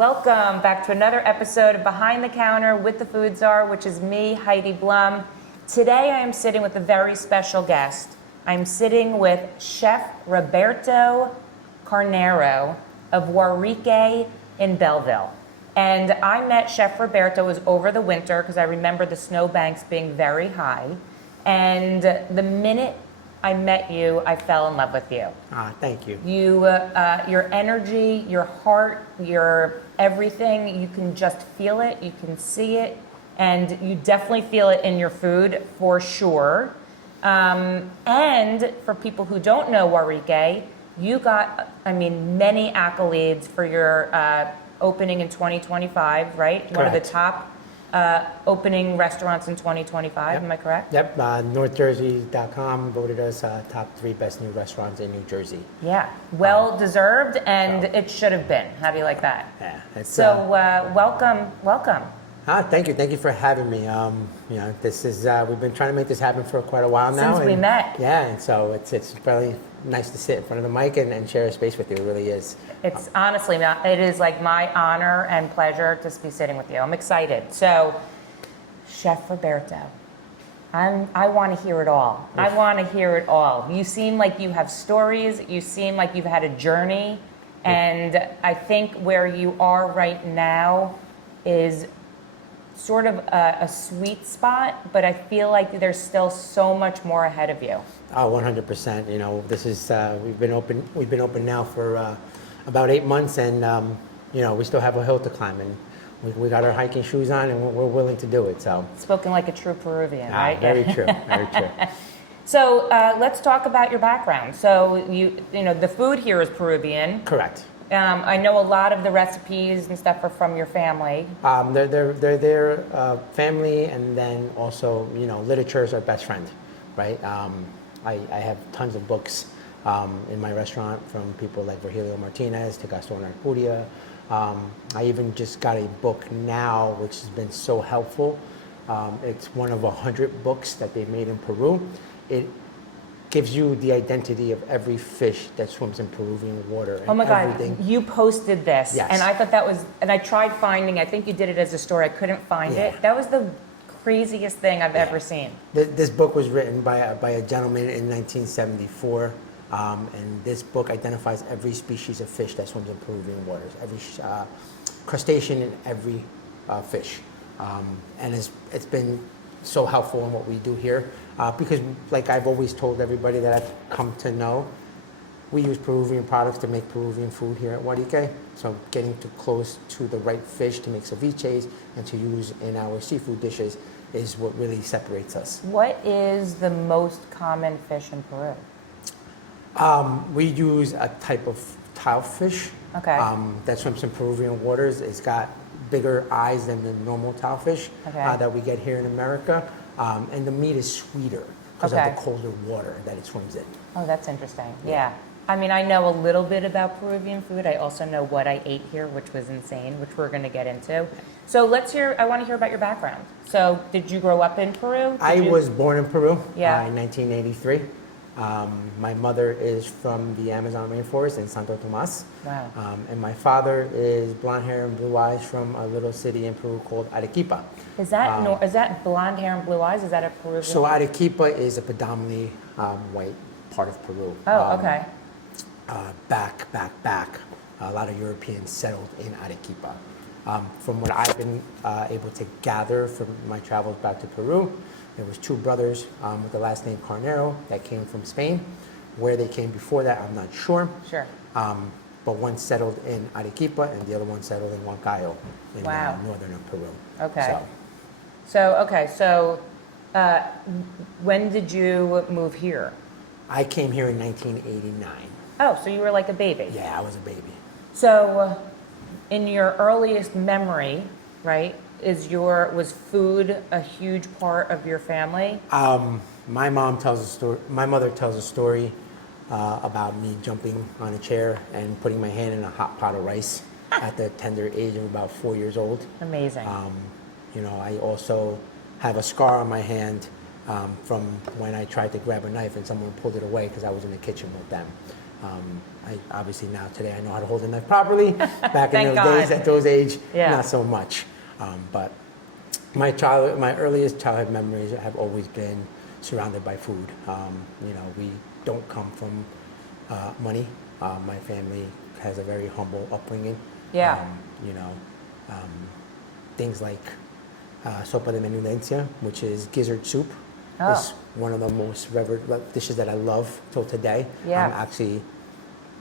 Welcome back to another episode of Behind the Counter with the Food Czar, which is me, Heidi Blum. Today I am sitting with a very special guest. I'm sitting with Chef Roberto Carnero of Warique in Belleville. And I met Chef Roberto, it was over the winter because I remember the snowbanks being very high. And the minute I met you, I fell in love with you. Thank you. Your energy, your heart, your everything, you can just feel it, you can see it, and you definitely feel it in your food for sure. And for people who don't know Warique, you got, many accolades for your opening in 2025 right? Correct. One of the top opening restaurants in 2025, Yep. Am I correct? Yep, NorthJersey.com voted us top 3 best new restaurants in New Jersey. Yeah, well deserved, and it should have been. How do you like that? Yeah. Welcome. Thank you for having me. This is we've been trying to make this happen for quite a while now. Since we met. Yeah, and so it's really nice to sit in front of the mic and share a space with you. It really is. It's honestly, it is like my honor and pleasure to be sitting with you. I'm excited. So, Chef Roberto, I want to hear it all. I want to hear it all. You seem like you have stories. You seem like you've had a journey. And I think where you are right now is sort of a sweet spot, but I feel like there's still so much more ahead of you. Oh, 100%. This is we've been open now for about 8 months, and we still have a hill to climb, and we got our hiking shoes on, and we're willing to do it. So spoken like a true Peruvian, right? Very true. Very true. So let's talk about your background. So the food here is Peruvian. Correct. I know a lot of the recipes and stuff are from your family. They're their family, and then also literature is our best friend, right? I have tons of books in my restaurant from people like Virgilio Martinez to Gaston Arcudia. I even just got a book now, which has been so helpful. It's one of 100 books that they made in Peru. It gives you the identity of every fish that swims in Peruvian water. And oh my everything. God, you posted this. Yes. And I thought that was, and I tried finding, I think you did it as a story, I couldn't find it. That was the craziest thing I've ever seen. This book was written by a gentleman in 1974. And this book identifies every species of fish that swims in Peruvian waters, every crustacean and every fish. And it's been so helpful in what we do here because, like I've always told everybody that I've come to know, we use Peruvian products to make Peruvian food here at Warique. So getting too close to the right fish to make ceviches and to use in our seafood dishes is what really separates us. What is the most common fish in Peru? We use a type of tilefish that swims in Peruvian waters. It's got bigger eyes than the normal tilefish that we get here in America. And the meat is sweeter because of the colder water that it swims in. Oh, that's interesting. Yeah. I know a little bit about Peruvian food. I also know what I ate here, which was insane, which we're going to get into. So I want to hear about your background. So did you grow up in Peru? I was born in Peru in 1983. My mother is from the Amazon rainforest in Santo Tomas. Wow. And my father is blonde hair and blue eyes from a little city in Peru called Arequipa. Is that blonde hair and blue eyes? Is that a Peruvian? So Arequipa is a predominantly white part of Peru. Oh, okay. Back. A lot of Europeans settled in Arequipa. From what I've been able to gather from my travels back to Peru, there was 2 brothers with the last name Carnero that came from Spain. Where they came before that, I'm not sure. Sure. But one settled in Arequipa and the other one settled in Huancayo in northern Peru. Okay. So when did you move here? I came here in 1989. Oh, so you were like a baby. Yeah, I was a baby. So in your earliest memory, right, was food a huge part of your family? My mother tells a story about me jumping on a chair and putting my hand in a hot pot of rice at the tender age of about 4 years old. Amazing. I also have a scar on my hand from when I tried to grab a knife and someone pulled it away because I was in the kitchen with them. I obviously now today I know how to hold a knife properly. Back in Thank those days, God. at those age, Yeah. not so much. But my earliest childhood memories have always been surrounded by food. You know, we don't come from money. My family has a very humble upbringing. Yeah. You know, things like sopa de menudencia, which is gizzard soup. Oh. Is one of the most revered dishes that I love till today. Yeah. I'm actually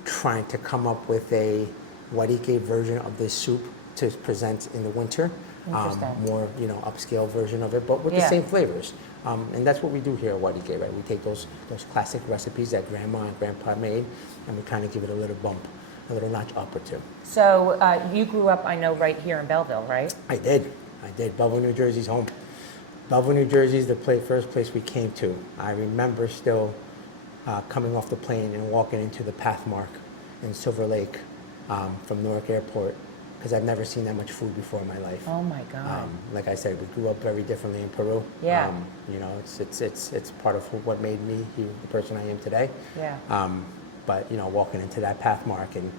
trying to come up with a Warique version of this soup to present in the winter. Interesting. More, you know, upscale version of it, but with the Yeah. same flavors. And that's what we do here at Warique, right? We take those classic recipes that grandma and grandpa made, and we kind of give it a little bump, a little notch up or two. So you grew up, I know, right here in Belleville, right? I did. Belleville, New Jersey's home. Belleville, New Jersey is the first place we came to. I remember still coming off the plane and walking into the Pathmark in Silver Lake from Newark Airport, because I've never seen that much food before in my life. Oh my God. Like I said, we grew up very differently in Peru. Yeah. You know, it's part of what made me the person I am today. Yeah. But you know, walking into that Pathmark and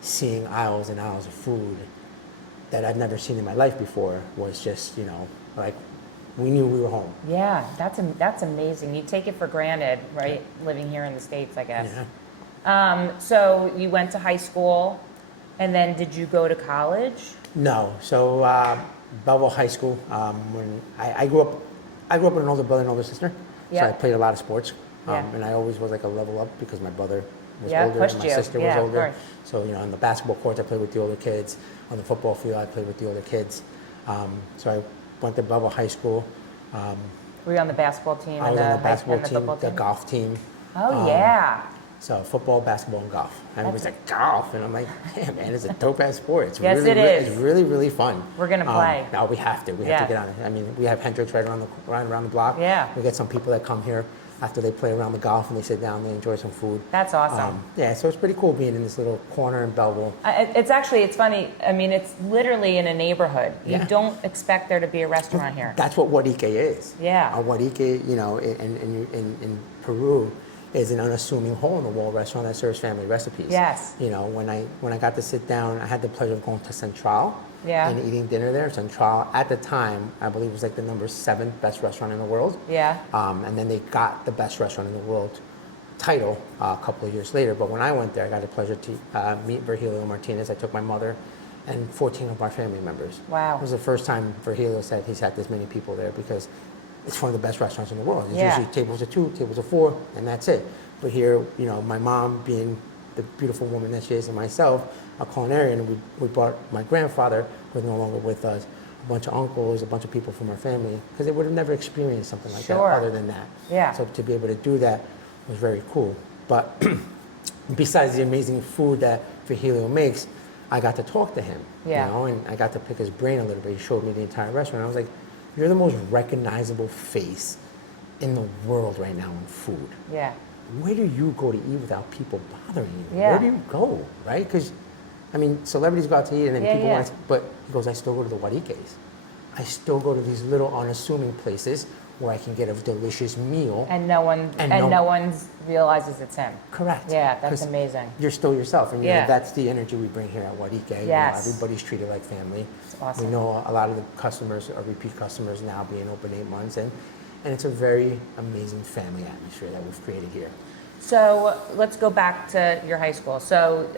seeing aisles and aisles of food that I'd never seen in my life before was just, you know, like we knew we were home. Yeah, that's amazing. You take it for granted, right? Living here in the States, I guess. Yeah. So you went to high school, and then did you go to college? No. So Belleville High School. When I grew up with an older brother and older sister. Yeah. So I played a lot of sports. Yeah. And I always was like a level up because my brother was Yeah, older pushed and my you. sister Yeah, was of older. course. So, you know, on the basketball courts, I played with the older kids. On the football field, I played with the older kids. So I went to Belleville High School. Were you on the basketball team I and was on the basketball and the team, football the team? golf team. Oh yeah. So football, basketball, and golf. Everybody's like, golf? And I'm like, yeah, man, it's a dope-ass sport. It's Yes, really, it It's is. really, really fun. We're gonna play. No, we have to. We have to get on it. I mean, we have Hendrix right around the block. Yeah. We get some people that come here after they play around the golf and they sit down, they enjoy some food. That's awesome. Yeah, so it's pretty cool being in this little corner in Belleville. It's funny. I mean, it's literally in a neighborhood. You Yeah. don't expect there to be a restaurant here. That's what Warique is. Yeah. A Warique, you know, in Peru, is an unassuming hole-in-the-wall restaurant that serves family recipes. Yes. You know, when I got to sit down, I had the pleasure of going to Central Yeah. and eating dinner there. Central, at the time, I believe was like the number 7 best restaurant in the world. Yeah. And then they got the best restaurant in the world title a couple of years later. But when I went there, I got the pleasure to meet Virgilio Martinez. I took my mother and 14 of our family members. Wow. It was the first time Virgilio said he's had this many people there because it's one of the best restaurants in the world. It's Yeah. usually tables of 2, tables of 4, and that's it. But here, you know, my mom being the beautiful woman that she is, and myself, a culinarian, we brought my grandfather, who's no longer with us, a bunch of uncles, a bunch of people from our family, because they would have never experienced something like Sure. that other than that. Yeah. So to be able to do that was very cool. But besides the amazing food that Virgilio makes, I got to talk to him, Yeah. you know, and I got to pick his brain a little bit. He showed me the entire restaurant. I was like, you're the most recognizable face in the world right now in food. Yeah. Where do you go to eat without people bothering you? Yeah. Where do you go, right? Because, I mean, celebrities go out to eat and then Yeah, people yeah. want to, but he goes, I still go to the Wariques. I still go to these little unassuming places where I can get a delicious meal. And no one no one realizes it's him. Correct. Yeah, that's 'Cause amazing. You're still yourself, and you Yeah. know, that's the energy we bring here at Warique. You know, Yes. everybody's treated like family. It's awesome. We know a lot of the customers are repeat customers now, being open 8 months, and it's a very amazing family atmosphere that we've created here. So let's go back to your high school. So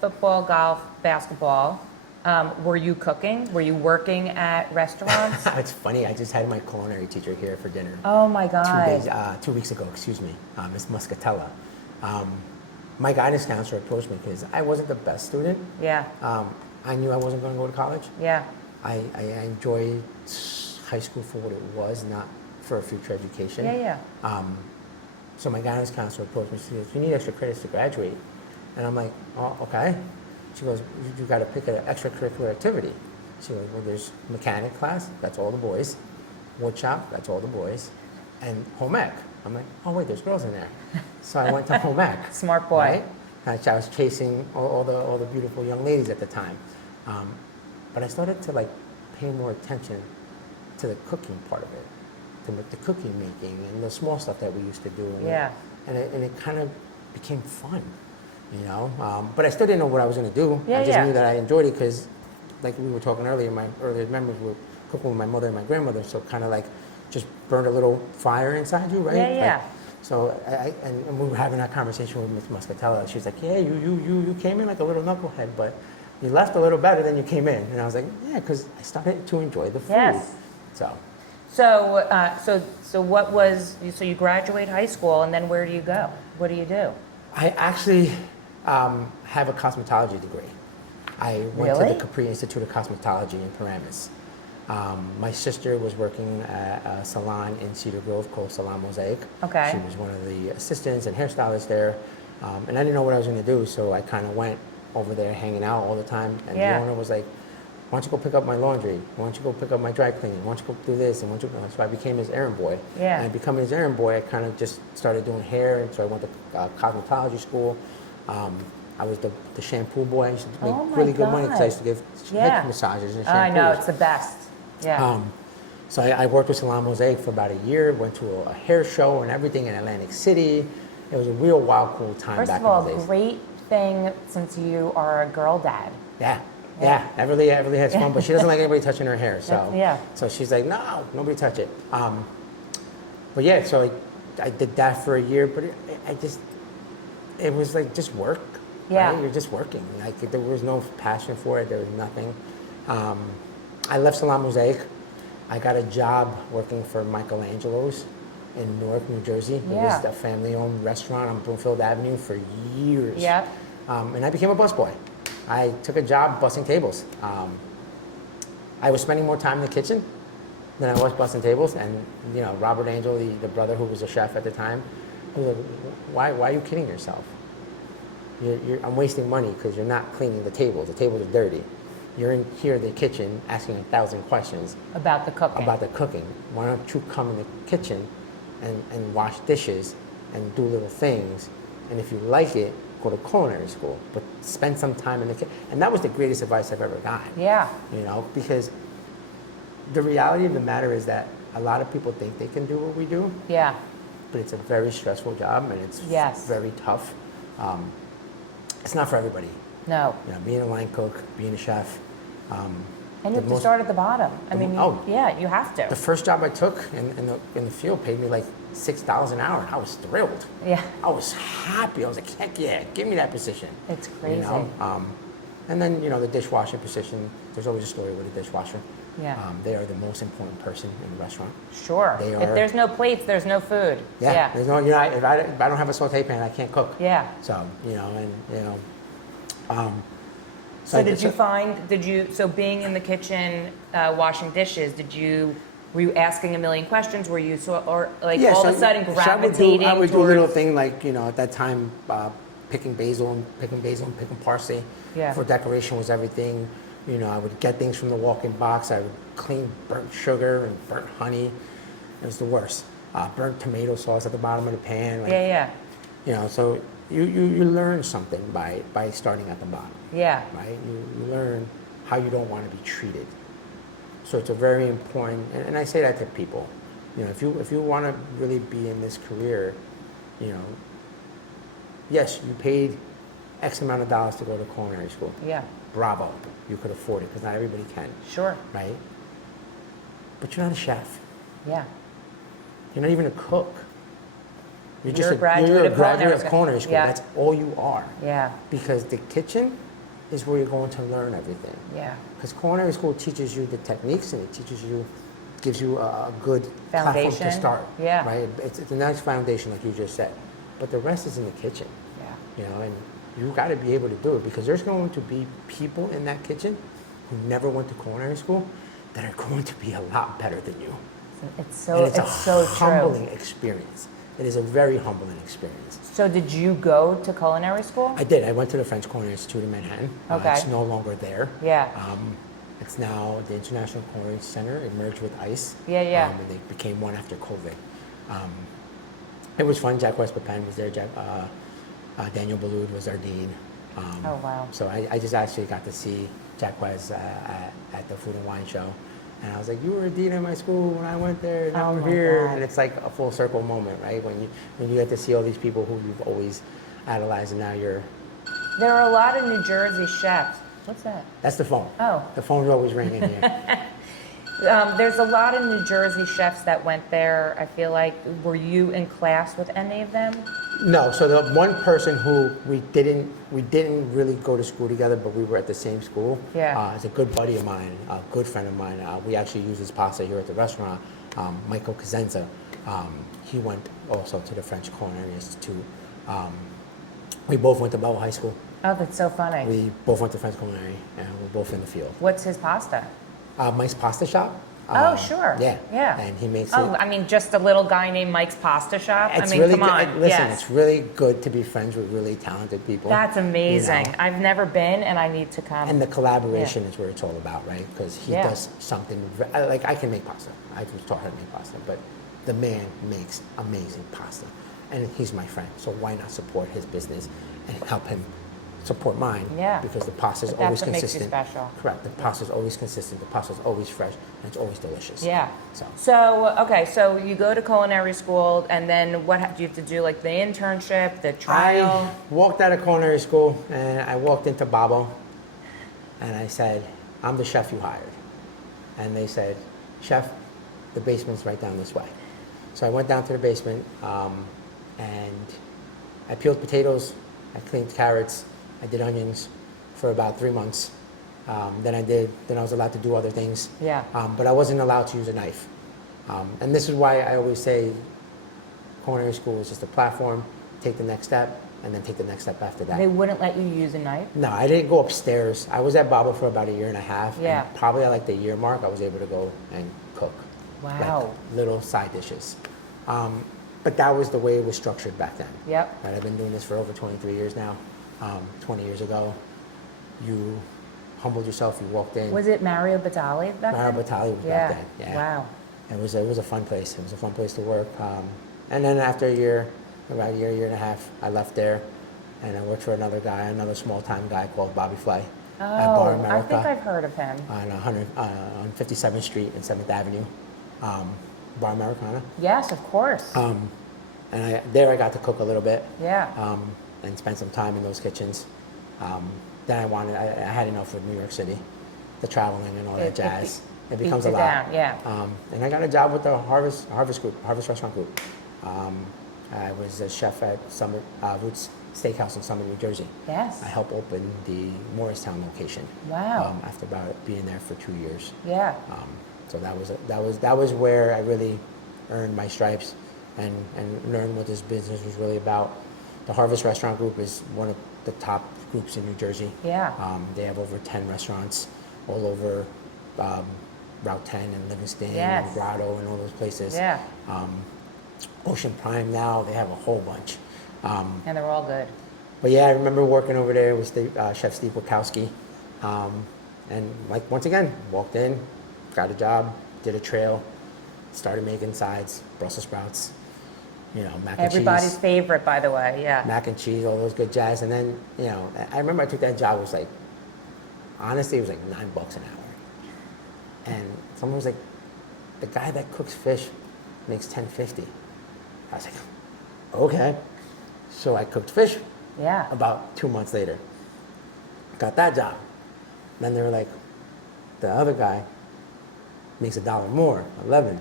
football, golf, basketball. Were you cooking? Were you working at restaurants? It's funny. I just had my culinary teacher here for dinner. Oh my God. 2 weeks ago, excuse me, Miss Muscatella. My guidance counselor approached me because I wasn't the best student. Yeah. I knew I wasn't going to go to college. Yeah. I enjoyed high school for what it was, not for a future education. Yeah. So my guidance counselor approached me. She goes, "You need extra credits to graduate," and I'm like, "Oh, okay." She goes, "You got to pick an extracurricular activity." She goes, "Well, there's mechanic class. That's all the boys. Wood shop. That's all the boys, and home ec." I'm like, "Oh wait, there's girls in there." So I went to home ec. Smart boy. Right? I was chasing all the beautiful young ladies at the time, but I started to like pay more attention to the cooking part of it, to the cooking making and the small stuff that we used to do. Yeah. And it kind of became fun. you know. But I still didn't know what I was going to do. Yeah, I just yeah. knew that I enjoyed it because, like we were talking earlier, my earlier memories were cooking with my mother and my grandmother. So kind of like just burned a little fire inside you, right? Yeah, yeah. So and we were having that conversation with Miss Muscatella. She was like, "Yeah, you came in like a little knucklehead, but you left a little better than you came in." And I was like, "Yeah, because I started to enjoy the food." Yes. So what was, so you graduate high school, and then where do you go? What do you do? I actually have a cosmetology degree. I went to Really? the Capri Institute of Cosmetology in Paramus. My sister was working at a salon in Cedar Grove called Salon Mosaic. Okay. She was one of the assistants and hairstylists there. And I didn't know what I was going to do, so I kind of went over there hanging out all the time. And Yeah. the owner was like, "Why don't you go pick up my laundry? Why don't you go pick up my dry cleaning? Why don't you go do this?" And so I became his errand boy. Yeah. And becoming his errand boy, I kind of just started doing hair. And so I went to cosmetology school. I was the shampoo boy. I used to make Oh my really good money because I God. used to give Yeah. head massages and shampoos. I know, it's the best. Yeah. So I worked with Salon Mosaic for about a year, went to a hair show and everything in Atlantic City. It was a real wild, cool time First back of all, in the days. great thing since you are a girl dad. Yeah. Everly has fun, but she doesn't like anybody touching her hair. So Yeah. So she's like, "No, nobody touch it." But yeah, so I did that for a year, but it was like just work. Yeah. Right? You're just working. Like there was no passion for it. There was nothing. I left Salon Mosaic. I got a job working for Michelangelo's in Newark, New Jersey. It Yeah. was a family-owned restaurant on Broomfield Avenue for years. Yeah. And I became a busboy. I took a job bussing tables. I was spending more time in the kitchen than I was bussing tables. And you know, Robert Angel, the brother who was a chef at the time, he was like, "Why are you kidding yourself? I'm wasting money because you're not cleaning the tables. The tables are dirty. You're in here in the kitchen asking 1,000 questions About the cooking. about the cooking. Why don't you come in the kitchen and wash dishes and do little things? And if you like it, go to culinary school, but spend some time in the kitchen." And that was the greatest advice I've ever gotten. Yeah. You know, because the reality of the matter is that a lot of people think they can do what we do, Yeah. but it's a very stressful job and it's Yes. very tough. It's not for everybody. No. You know, being a line cook, being a chef. And you have to start at the bottom. I mean, yeah, you have to. The first job I took in the field paid me like $6 an hour, and I was thrilled. Yeah. I was happy. I was like, "Heck yeah, give me that position." It's crazy. You know? And then you know the dishwashing position. There's always a story with a dishwasher. Yeah. They are the most important person in a restaurant. Sure. They If are- there's no plates, there's no food. Yeah. There's no, you know, if I don't have a saute pan, I can't cook. Yeah. So you know, and you know. So so being in the kitchen, washing dishes, were you asking a million questions? Were you all of a sudden gravitating I would do a towards- little thing like, you know, at that time, picking basil and picking parsley. Yeah. For decoration was everything. You know, I would get things from the walk-in box. I would clean burnt sugar and burnt honey. It was the worst. Burnt tomato sauce at the bottom of the pan. Like, Yeah. You know, so you learn something by starting at the bottom. Yeah. Right? You learn how you don't want to be treated. So it's a very important, and I say that to people. You know, if you want to really be in this career, you know, yes, you paid X amount of dollars to go to culinary school. Yeah. Bravo, you could afford it because not everybody can. Sure. Right? But you're not a chef. Yeah. You're not even a cook. You're You're a graduate of culinary school. culinary school. Yeah. That's all you are. Yeah. Because the kitchen is where you're going to learn everything. Yeah. Because culinary school teaches you the techniques and it gives you a good platform Foundation. to start. Yeah. Right? It's a nice foundation, like you just said. But the rest is in the kitchen. Yeah. You know, and you got to be able to do it because there's going to be people in that kitchen who never went to culinary school that are going to be a lot better than you. It's so And it's a so humbling true. experience. It is a very humbling experience. So did you go to culinary school? I did. I went to the French Culinary Institute in Manhattan. Okay. It's no longer there. Yeah. It's now the International Culinary Center. It merged with ICE. Yeah. And they became one after COVID. It was fun. Jack West Papin was there. Daniel Ballud was our dean. Oh, wow. So I just actually got to see Jack West at the Food and Wine Show. And I was like, "You were a dean at my school when I went there, now Oh we're my here." God. And it's like a full circle moment, right? When you get to see all these people who you've always idolized, and now you're There are a lot of New Jersey chefs. What's that? That's the phone. Oh. The phone's always ringing here. There's a lot of New Jersey chefs that went there. I feel like, were you in class with any of them? No, so the one person who we didn't really go to school together, but we were at the same school. Yeah. Is a good buddy of mine, a good friend of mine. We actually use his pasta here at the restaurant. Michael Cosenza. He went also to the French Culinary Institute. We both went to Belleville High School. Oh, that's so funny. We both went to French Culinary, and we're both in the field. What's his pasta? Mike's Pasta Shop. Oh, sure. Yeah. Yeah. And he makes Oh, it. I mean, just a little guy named Mike's Pasta Shop? It's I mean, really come good. on. Listen, Yes. it's really good to be friends with really talented people. That's amazing. You know? I've never been, and I need to come. And the collaboration is where it's all about, right? Because he Yeah. does something, like I can make pasta. I was taught how to make pasta, but the man makes amazing pasta. And he's my friend, so why not support his business and help him support mine? Yeah. Because the pasta is But that's always what makes you consistent. special. Correct. The pasta is always consistent. The pasta is always fresh, and it's always delicious. Yeah. So Okay, so you go to culinary school, and then what do you have to do, like the internship, the trial? I walked out of culinary school, and I walked into Babo, and I said, "I'm the chef you hired." And they said, "Chef, the basement's right down this way." So I went down to the basement, and I peeled potatoes, I cleaned carrots, I did onions for about 3 months. Then I was allowed to do other things. Yeah. But I wasn't allowed to use a knife. And this is why I always say culinary school is just a platform, take the next step, and then take the next step after that. They wouldn't let you use a knife? No, I didn't go upstairs. I was at Baba for about a year and a half. Yeah. And probably at like the year mark, I was able to go and cook. Wow. Like little side dishes. But that was the way it was structured back then. Yep. Right, I've been doing this for over 23 years now. 20 years ago, you humbled yourself, you walked in. Was it Mario Batali back Mario then? Batali was Yeah. back then. Yeah. Wow. It was a fun place. It was a fun place to work. And then after a year, about a year and a half, I left there, and I worked for another guy, another small-time guy called Bobby Fly at Bar Oh, America. I think I've heard of him. On 57th Street and 7th Avenue, Bar Americana. Yes, of course. And there I got to cook a little bit. Yeah. And spend some time in those kitchens. Then I had enough of New York City, the traveling and all that jazz. It becomes a beats lot. you down, yeah. And I got a job with the Harvest Restaurant Group. I was a chef at Summit Roots Steakhouse in Summit, New Jersey. Yes. I helped open the Morristown location. Wow. After about being there for 2 years. Yeah. So that was where I really earned my stripes and learned what this business was really about. The Harvest Restaurant Group is one of the top groups in New Jersey. Yeah. They have over 10 restaurants all over Route 10 and Livingston Yes. and Grotto and all those places. Yeah. Ocean Prime now, they have a whole bunch. And they're all good. But yeah, I remember working over there with Chef Steve Wachowski. And like once again, walked in, got a job, did a trail, started making sides, Brussels sprouts, mac and cheese. Everybody's favorite, by the way. Yeah. Mac and cheese, all those good jazz. And then, I remember I took that job, it was like, honestly, it was like $9 an hour. And someone was like, the guy that cooks fish makes $10.50. I was like, okay. So I cooked fish. Yeah. About 2 months later, got that job. Then they were like, the other guy makes $1 more, $11.50.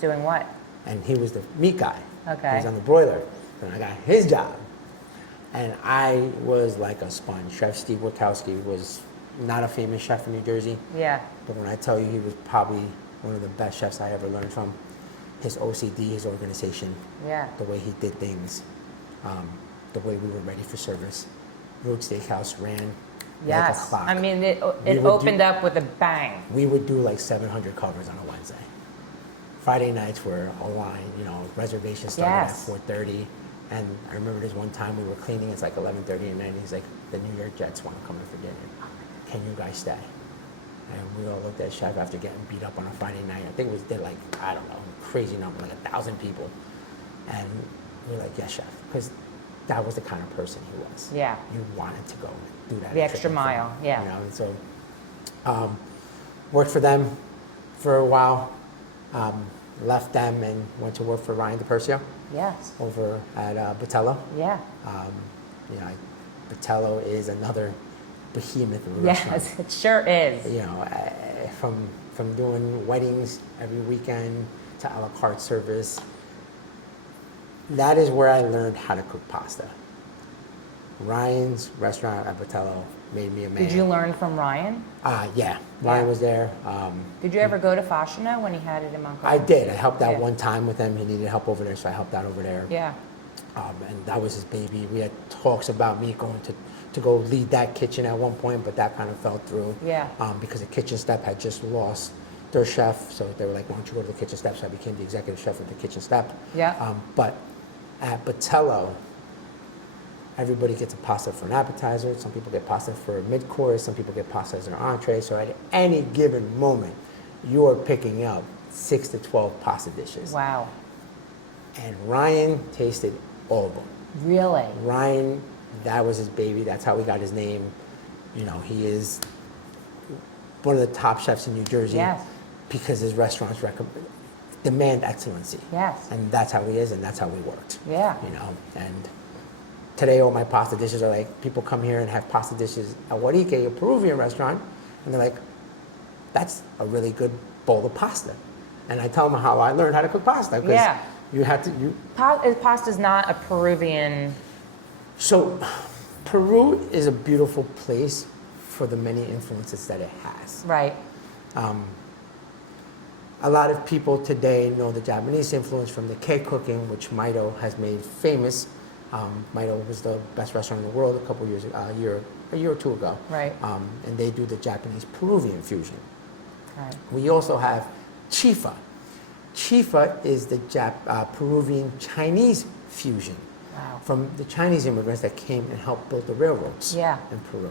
Doing what? And he was the meat guy. Okay. He was on the broiler. Then I got his job. And I was like a sponge. Chef Steve Wachowski was not a famous chef in New Jersey. Yeah. But when I tell you he was probably one of the best chefs I ever learned from, his OCD, his organization, Yeah. the way he did things, the way we were ready for service. Road Steakhouse ran like a Yes. clock. I mean, it We would opened up with a bang. We would do like 700 covers on a Wednesday. Friday nights were a line, reservations started Yes. at 4:30. And I remember this one time we were cleaning, it's like 11:30 at night, and he's like, the New York Jets want to come in for dinner. Can you guys stay? And we all looked at Chef after getting beat up on a Friday night. I think it was, did like, I don't know, crazy number, like 1,000 people. And we were like, yes, Chef, because that was the kind of person he was. Yeah. You wanted to go and do that. The extra mile, yeah. And so, worked for them for a while, left them and went to work for Ryan DiPercio Yes. over at Botello. Yeah. I Batello is another behemoth of a restaurant. Yes, it sure is. You know, from doing weddings every weekend to a la carte service. That is where I learned how to cook pasta. Ryan's restaurant at Batello made me a man. Did you learn from Ryan? Yeah, Ryan was there. Did you ever go to Fashina when he had it in Montclair? I did. I helped out Yeah. one time with him. He needed help over there, so I helped out over there. Yeah. And that was his baby. We had talks about me going to go lead that kitchen at one point, but that kind of fell through. Yeah. Because the kitchen step had just lost their chef, so they were like, "Why don't you go to the kitchen step?" So I became the executive chef of the kitchen step. Yeah. But at Batello, everybody gets a pasta for an appetizer. Some people get pasta for a mid-course. Some people get pasta as an entree. So at any given moment, you are picking up 6 to 12 pasta dishes. Wow. And Ryan tasted all of them. Really? Ryan, that was his baby. That's how he got his name. You know, he is one of the top chefs in New Jersey. Yes. Because his restaurants demand excellency. Yes. And that's how he is, and that's how we worked. Yeah. You know, and today all my pasta dishes are like, people come here and have pasta dishes at Warique, a Peruvian restaurant, and they're like, that's a really good bowl of pasta. And I tell them how I learned how to cook pasta. Because Yeah. you have to, Pasta's not a Peruvian. So, Peru is a beautiful place for the many influences that it has. Right. A lot of people today know the Japanese influence from the cake cooking, which Maido has made famous. Maido was the best restaurant in the world a couple years ago, a year or two ago. Right. And they do the Japanese Peruvian fusion. Right. We also have chifa. Chifa is the Peruvian Chinese fusion. Wow. From the Chinese immigrants that came and helped build the railroads Yeah. in Peru.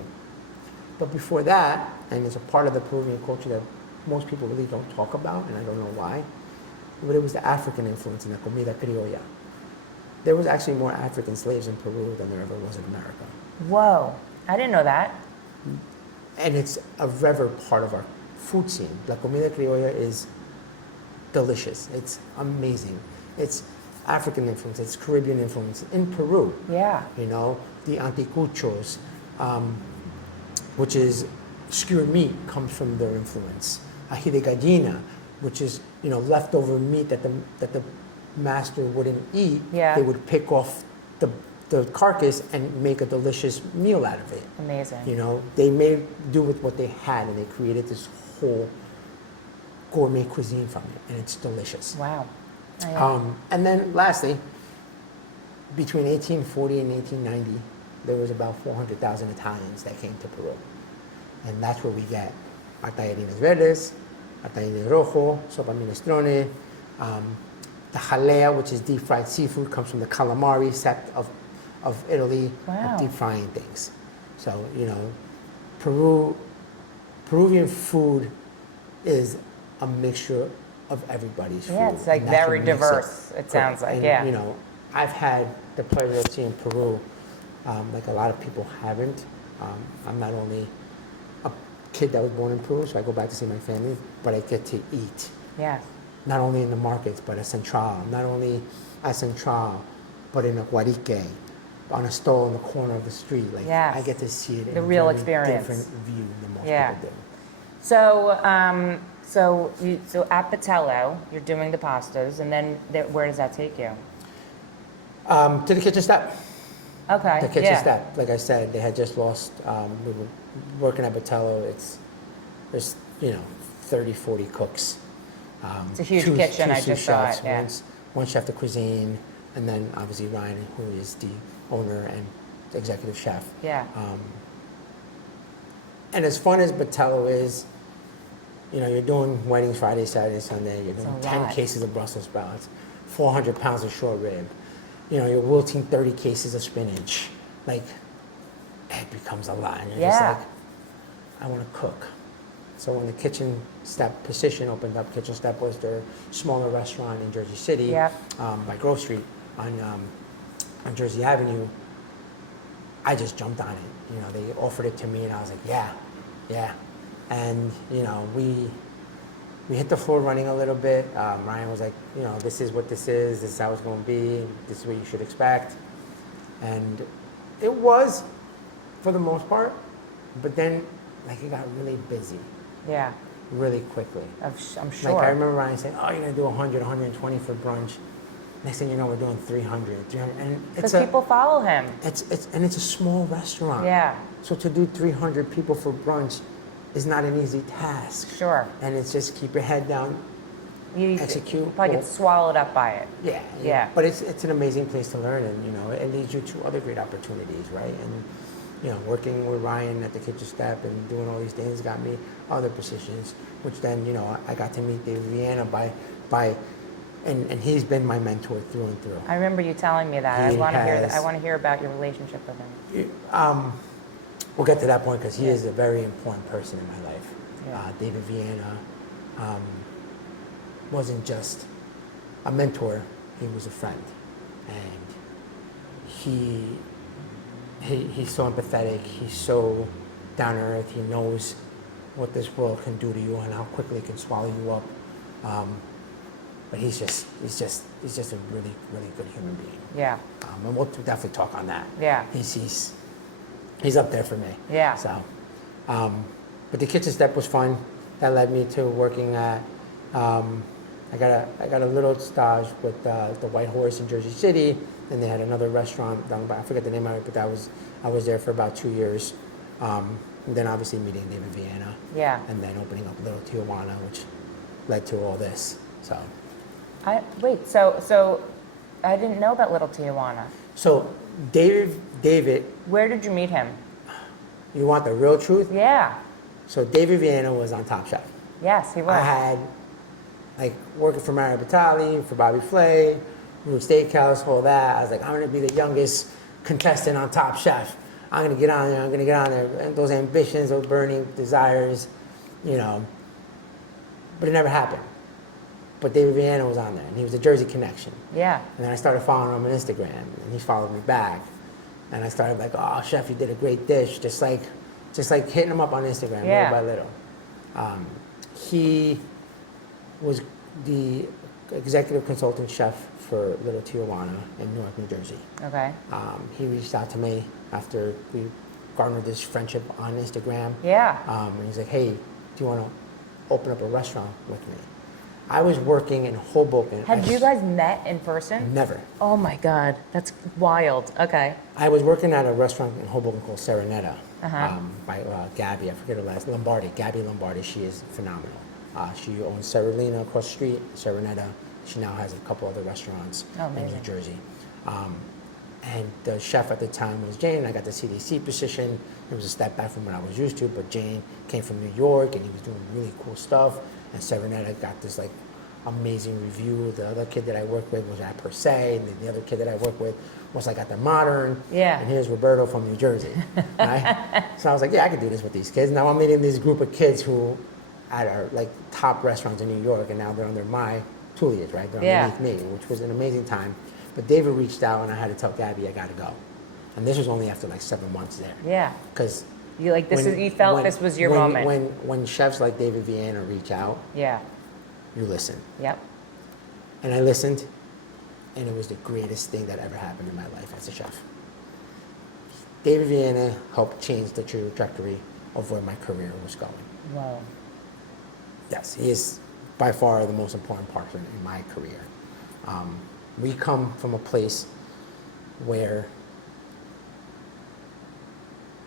But before that, and it's a part of the Peruvian culture that most people really don't talk about, and I don't know why, but it was the African influence in the comida criolla. There was actually more African slaves in Peru than there ever was in America. Whoa. I didn't know that. And it's a rare part of our food scene. La comida criolla is delicious. It's amazing. It's African influence, it's Caribbean influence in Peru. Yeah. You know, the anticuchos, which is skewered meat, comes from their influence. Ají de gallina, which is, you know, leftover meat that the master wouldn't eat. Yeah. They would pick off the carcass and make a delicious meal out of it. Amazing. You know, they made do with what they had, and they created this whole gourmet cuisine from it, and it's delicious. Wow. And then lastly, between 1840 and 1890, there was about 400,000 Italians that came to Peru. And that's where we get our tallarines verdes, our tallarines rojo, sopa minestrone, the jalea, which is deep fried seafood, comes from the calamari sect of Italy, Wow. of deep frying things. So, you know, Peruvian food is a mixture of everybody's food. Yeah, it's like and that's very what makes diverse, it sounds Correct. like, And, yeah. you know, I've had the pleasure of seeing Peru like a lot of people haven't. I'm not only a kid that was born in Peru, so I go back to see my family, but I get to eat. Yeah. Not only in the markets, but at Central. Not only at Central, but in a Warique, on a stall in the corner of the street. Like, Yes. I get to see it in The a real very experience. different view than most Yeah. people do. So, so at Patello, you're doing the pastas, and then where does that take you? To the kitchen step. Okay. The kitchen yeah. step, like I said, they had just lost, we were working at Batello, there's, you know, 30, 40 cooks. It's a huge kitchen, I sous just saw chefs, it, yeah. one chef de cuisine, and then obviously Ryan, who is the owner and executive chef. Yeah. And as fun as Batello is, you know, you're doing weddings Friday, Saturday, Sunday, you're doing a 10 lot. cases of Brussels sprouts, 400 pounds of short rib, you know, you're wilting 30 cases of spinach. Like, it becomes a lot. And you're just Yeah. like, I want to cook. So when the kitchen step position opened up, Kitchen Step was their smaller restaurant in Jersey City, Yep. by Grove Street on Jersey Avenue. I just jumped on it. You know, they offered it to me, and I was like, yeah. And you know, we hit the floor running a little bit. Ryan was like, you know, this is what this is how it's going to be, this is what you should expect. And it was for the most part. But then, like, it got really busy Yeah. really quickly. I'm sure. Like, I remember Ryan saying, oh, you're going to do 100, 120 for brunch. Next thing you know, we're doing 300. And Because people follow him. it's a small restaurant. Yeah. So to do 300 people for brunch is not an easy task. Sure. And it's just keep your head down, You execute. probably get swallowed up by it. Yeah. Yeah. But it's an amazing place to learn, and you know, it leads you to other great opportunities, right? And you know, working with Ryan at the kitchen step and doing all these things got me other positions, which then, you know, I got to meet David Viana and he's been my mentor through and through. I remember you telling me that. He I want to hear that. has- I want to hear about your relationship with him. We'll get to that point because he is a very important person in my life. Yeah. David Viana wasn't just a mentor, he was a friend. And he's so empathetic, he's so down to earth, he knows what this world can do to you and how quickly it can swallow you up. But he's just a really, really good human being. Yeah. And we'll definitely talk on that. Yeah. He's up there for me. Yeah. So, but the kitchen step was fun. That led me to working at. I got a little stage with the White Horse in Jersey City. Then they had another restaurant down by, I forget the name of it, but I was there for about 2 years. And then obviously meeting David Viana. Yeah. And then opening up Little Tijuana, which led to all this. So. So I didn't know about Little Tijuana. So David, Where did you meet him? you want the real truth? Yeah. So David Viana was on Top Chef. Yes, he was. I had, like, working for Mario Batali, for Bobby Flay, Root Steakhouse, all that. I was like, I'm going to be the youngest contestant on Top Chef. I'm going to get on there. And those ambitions, those burning desires, you know. But it never happened. But David Viana was on there, and he was a Jersey connection. Yeah. And then I started following him on Instagram, and he followed me back. And I started like, oh, chef, you did a great dish. Just like hitting him up on Instagram, Yeah. little by little. He was the executive consultant chef for Little Tijuana in Newark, New Jersey. Okay. He reached out to me after we garnered this friendship on Instagram. Yeah. And he's like, hey, do you want to open up a restaurant with me? I was working in Hoboken. Had you guys met in person? Never. Oh my God, that's wild. Okay. I was working at a restaurant in Hoboken called Serenetta Uh-huh. by Gabby. I forget her last Lombardi. Gabby Lombardi. She is phenomenal. She owns Serralina across the street, Serenetta. She now has a couple other restaurants Oh, in New amazing. Jersey. And the chef at the time was Jane. I got the CDC position. It was a step back from what I was used to, but Jane came from New York and he was doing really cool stuff. And Serenetta got this like amazing review. The other kid that I worked with was at Per Se, and the other kid that I worked with was like at the Modern. Yeah. And here's Roberto from New Jersey. Right? So I was like, yeah, I could do this with these kids. Now I'm meeting this group of kids who at our like top restaurants in New York, and now they're under my tutelage, right? They're Yeah. underneath me, which was an amazing time. But David reached out, and I had to tell Gabby I got to go. And this was only after like 7 months there. Yeah. Because You like this? You felt this was your moment. When chefs like David Viana reach out, Yeah. you listen. Yep. And I listened, and it was the greatest thing that ever happened in my life as a chef. David Viana helped change the trajectory of where my career was going. Wow. Yes, he is by far the most important person in my career. We come from a place where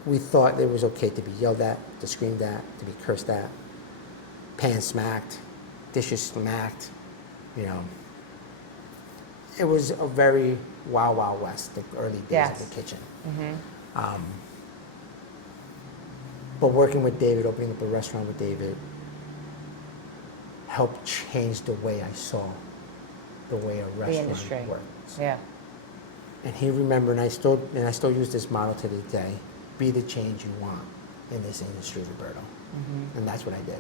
we thought it was okay to be yelled at, to screamed at, to be cursed at, pans smacked, dishes smacked, you know. It was a very wild, wild west, the early days Yes. of the kitchen. Mm-hmm. But working with David, opening up a restaurant with David, helped change the way I saw the way a The industry. restaurant works. Yeah. And he remembered, and I still use this model to this day: be the change you want in this industry, Roberto. Mm-hmm. And that's what I did.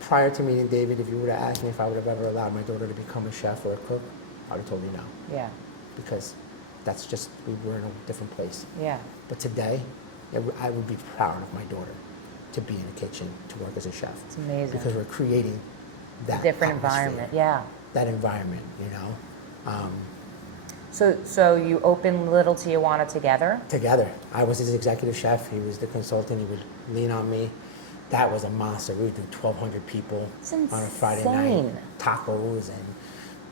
Prior to meeting David, if you would have asked me if I would have ever allowed my daughter to become a chef or a cook, I would have told you no, Yeah. because that's just, we were in a different place. Yeah. But today, I would be proud of my daughter to be in a kitchen, to work as a chef. It's amazing. Because we're creating that Different atmosphere, environment. Yeah. that environment, you know. So you opened Little Tijuana together? Together. I was his executive chef. He was the consultant. He would lean on me. That was a monster. We would do 1,200 people on a Friday night. Tacos and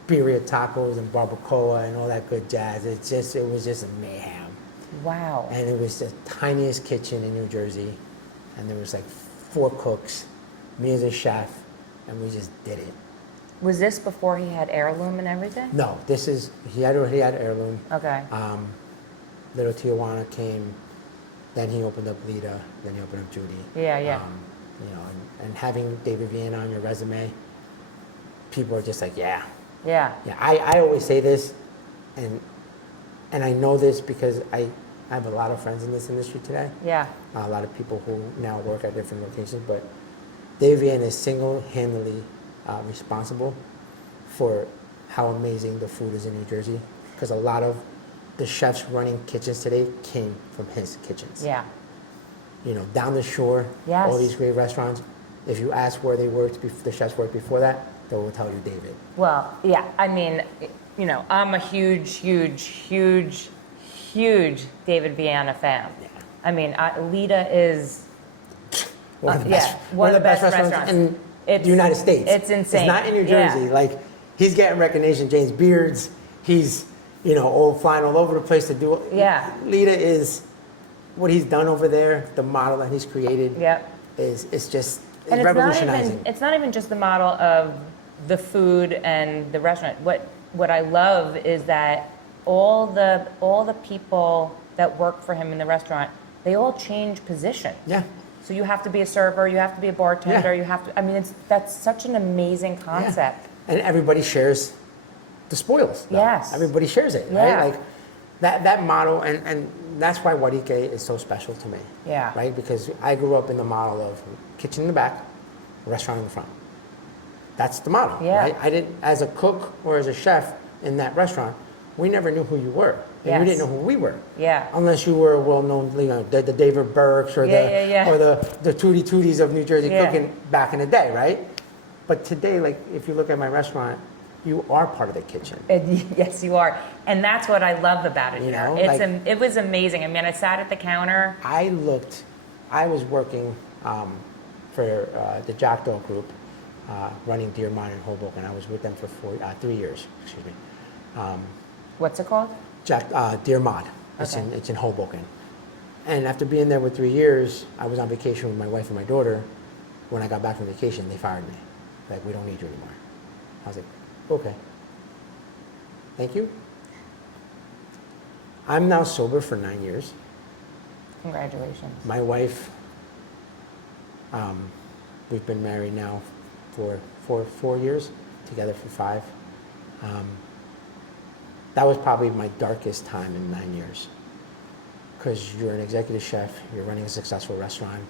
birria tacos and barbacoa and all that good jazz. It was just a mayhem. Wow. And it was the tiniest kitchen in New Jersey. And there was like 4 cooks, me as a chef, and we just did it. Was this before he had heirloom and everything? No, he already had heirloom. Okay. Little Tijuana came, then he opened up Lita, then he opened up Judy. Yeah, yeah. You know, and having David Viana on your resume, people are just like, yeah. Yeah. Yeah, I always say this, and I know this because I have a lot of friends in this industry today. Yeah. A lot of people who now work at different locations, but David Viana is single-handedly responsible for how amazing the food is in New Jersey, because a lot of the chefs running kitchens today came from his kitchens. Yeah. You know, down the shore, Yes. all these great restaurants. If you ask where they worked, the chefs worked before that, they will tell you David. Well, yeah. I mean, you know, I'm a huge David Viana fan. Yeah. I mean, Lita is One of the best, one of the best restaurants in the United States. It's insane. It's not in New Yeah. Jersey. Like, he's getting recognition. James Beards, he's, you know, all flying all over the place to do it. Yeah. Lita is, what he's done over there, the model that he's created, Yep. it's just And revolutionizing. it's not even just the model of the food and the restaurant. What I love is that all the people that work for him in the restaurant, they all change position. Yeah. So you have to be a server, you have to be a bartender, Yeah. you have to. I mean, that's such an amazing concept. Yeah. And everybody shares the spoils. Though. Yes. Everybody shares it, Yeah. right? Like that model, and that's why Warique is so special to me. Yeah. Right? Because I grew up in the model of kitchen in the back, restaurant in the front. That's the model, Yeah. right? I didn't, as a cook or as a chef in that restaurant, we never knew who you were. And Yes. we didn't know who we were. Yeah. Unless you were a well-known, you know, the David Burks or Yeah. or the Tootie Tooties of New Jersey Yeah. cooking back in the day, right? But today, like, if you look at my restaurant, you are part of the kitchen. Yes, you are, and that's what I love about it. You here. know, It's like- it was amazing. I mean, I sat at the counter. I was working for the Jackdaw Group, running Deer Mine in Hoboken. I was with them for 3 years, excuse me. What's it called? Deer Mod. Okay. It's in Hoboken. And after being there with 3 years, I was on vacation with my wife and my daughter. When I got back from vacation, they fired me. Like, we don't need you anymore. I was like, okay. Thank you. I'm now sober for 9 years. Congratulations. My wife, we've been married now for 4 years, together for 5. That was probably my darkest time in 9 years. Because you're an executive chef, you're running a successful restaurant,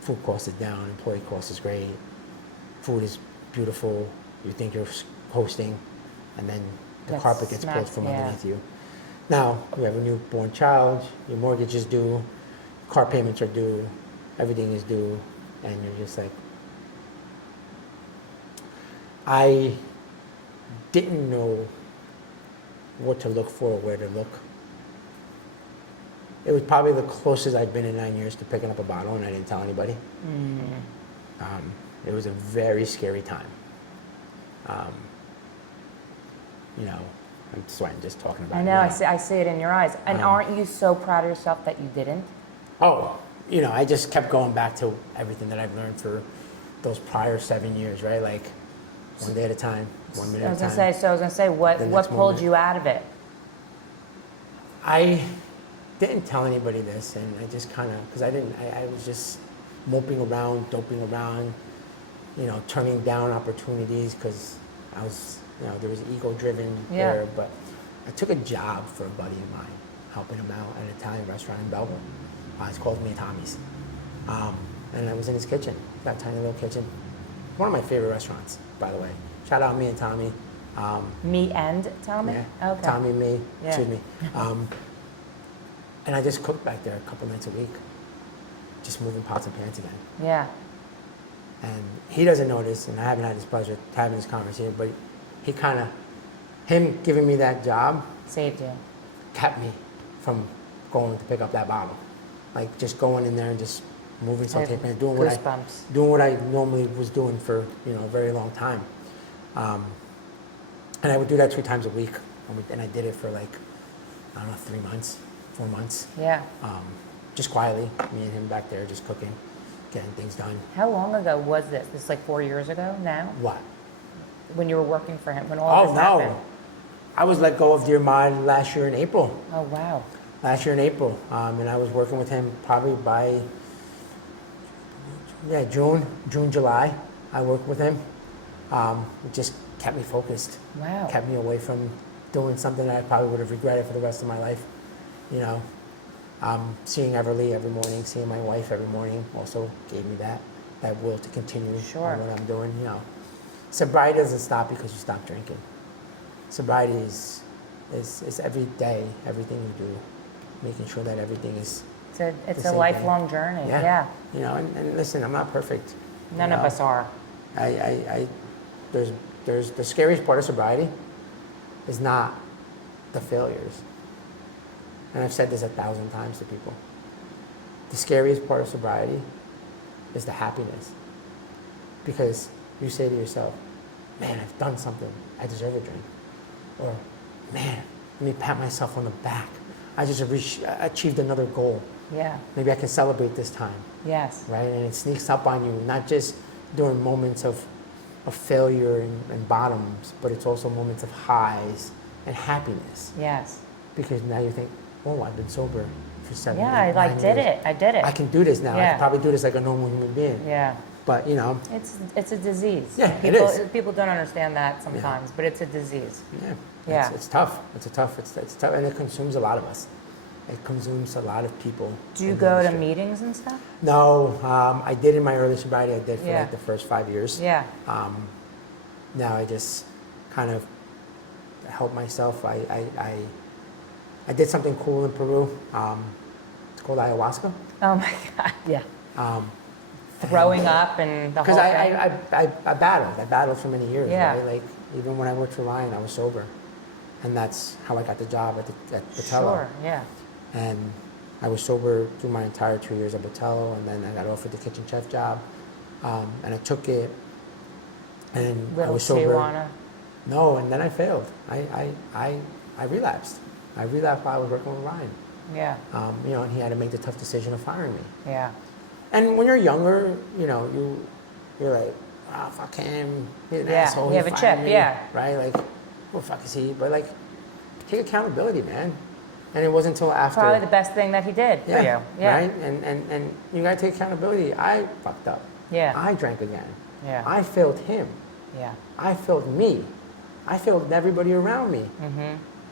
food cost is down, employee cost is great, food is beautiful, you think you're hosting, and then the That's carpet gets pulled smacked, from yeah. underneath you. Now, you have a newborn child, your mortgage is due, car payments are due, everything is due, and you're just like, I didn't know what to look for or where to look. It was probably the closest I've been in 9 years to picking up a bottle, and I didn't tell anybody. It was a very scary time. You know, I'm sweating just talking about I it. know. now. I see it in your eyes. And aren't you so proud of yourself that you didn't? Oh, you know, I just kept going back to everything that I've learned for those prior 7 years, right? Like, one day at a time, 1 minute I at was a gonna time. say. So I was gonna say, what The next pulled moment. you out of it? I didn't tell anybody this, and I just kind of, because I was just moping around, doping around, you know, turning down opportunities because I was, you know, there was ego-driven Yeah. there. But I took a job for a buddy of mine, helping him out at an Italian restaurant in Belleville. It's called Me and Tommy's. And I was in his kitchen, that tiny little kitchen. One of my favorite restaurants, by the way. Shout out Me and Tommy. Me and Tommy? Yeah, Okay. Tommy, me, Yeah. excuse me. And I just cooked back there a couple nights a week, just moving pots and pans again. Yeah. And he doesn't know this, and I haven't had this pleasure having this conversation, but he kind of, him giving me that job Saved you. kept me from going to pick up that bottle. Like just going in there and just moving saute pans, doing what I normally was doing for a very long time. And I would do that 3 times a week, and I did it for like, I don't know, 3 months, 4 months. Yeah. Just quietly, me and him back there just cooking, getting things done. How long ago was this? This is like 4 years ago now? What? When you were working for him, when all this no. happened? I was let go of Dear Mod last year in April. Oh, wow. Last year in April. And I was working with him probably by, June, July. I worked with him. It just kept me focused. Wow. Kept me away from doing something that I probably would have regretted for the rest of my life. Seeing Everly every morning, seeing my wife every morning also gave me that will to continue on what I'm doing. Sobriety doesn't stop because you stop drinking. Sobriety is every day, everything you do, making sure that everything is. It's a lifelong journey. Yeah. And listen, I'm not perfect. None of us are. There's the scariest part of sobriety is not the failures. And I've said this 1,000 times to people. The scariest part of sobriety is the happiness. Because you say to yourself, man, I've done something. I deserve a drink. Or, man, let me pat myself on the back. I just achieved another goal. Yeah. Maybe I can celebrate this time. Yes. Right? And it sneaks up on you, not just during moments of failure and bottoms, but it's also moments of highs and happiness. Yes. Because now you think, oh, I've been sober for 7 years. Yeah, I did it. I did it. I can do this now. Yeah. I can probably do this like a normal human being. Yeah. But, It's a disease. Yeah, it is. People don't understand that sometimes, but it's a disease. Yeah. Yeah. It's tough. It's tough, and it consumes a lot of us. It consumes a lot of people. Do you go to meetings and stuff? No, I did in my early sobriety. I did for like the first 5 years. Yeah. Now I just kind of help myself. I did something cool in Peru. It's called ayahuasca. Oh my God. Yeah. Throwing up and the whole thing. Because I battled. I battled for many years. Yeah. Right? Like even when I worked for Lion, I was sober, and that's how I got the job at Botello. Sure. Yeah. And I was sober through my entire 2 years at Botello, and then I got offered the kitchen chef job, and I took it. And I was sober. Tijuana. No, and then I failed. I relapsed. I relapsed while I was working with Ryan. Yeah. And he had to make the tough decision of firing me. Yeah. And when you're younger, you're like, fuck him. He's an asshole. You have a chip, Right? Like, what the fuck is he? But like, take accountability, man. And it wasn't until after. Probably the best thing that he did for you. Yeah. Right? And you gotta take accountability. I fucked up. Yeah. I drank again. Yeah. I failed him. Yeah. I failed me. I failed everybody around me.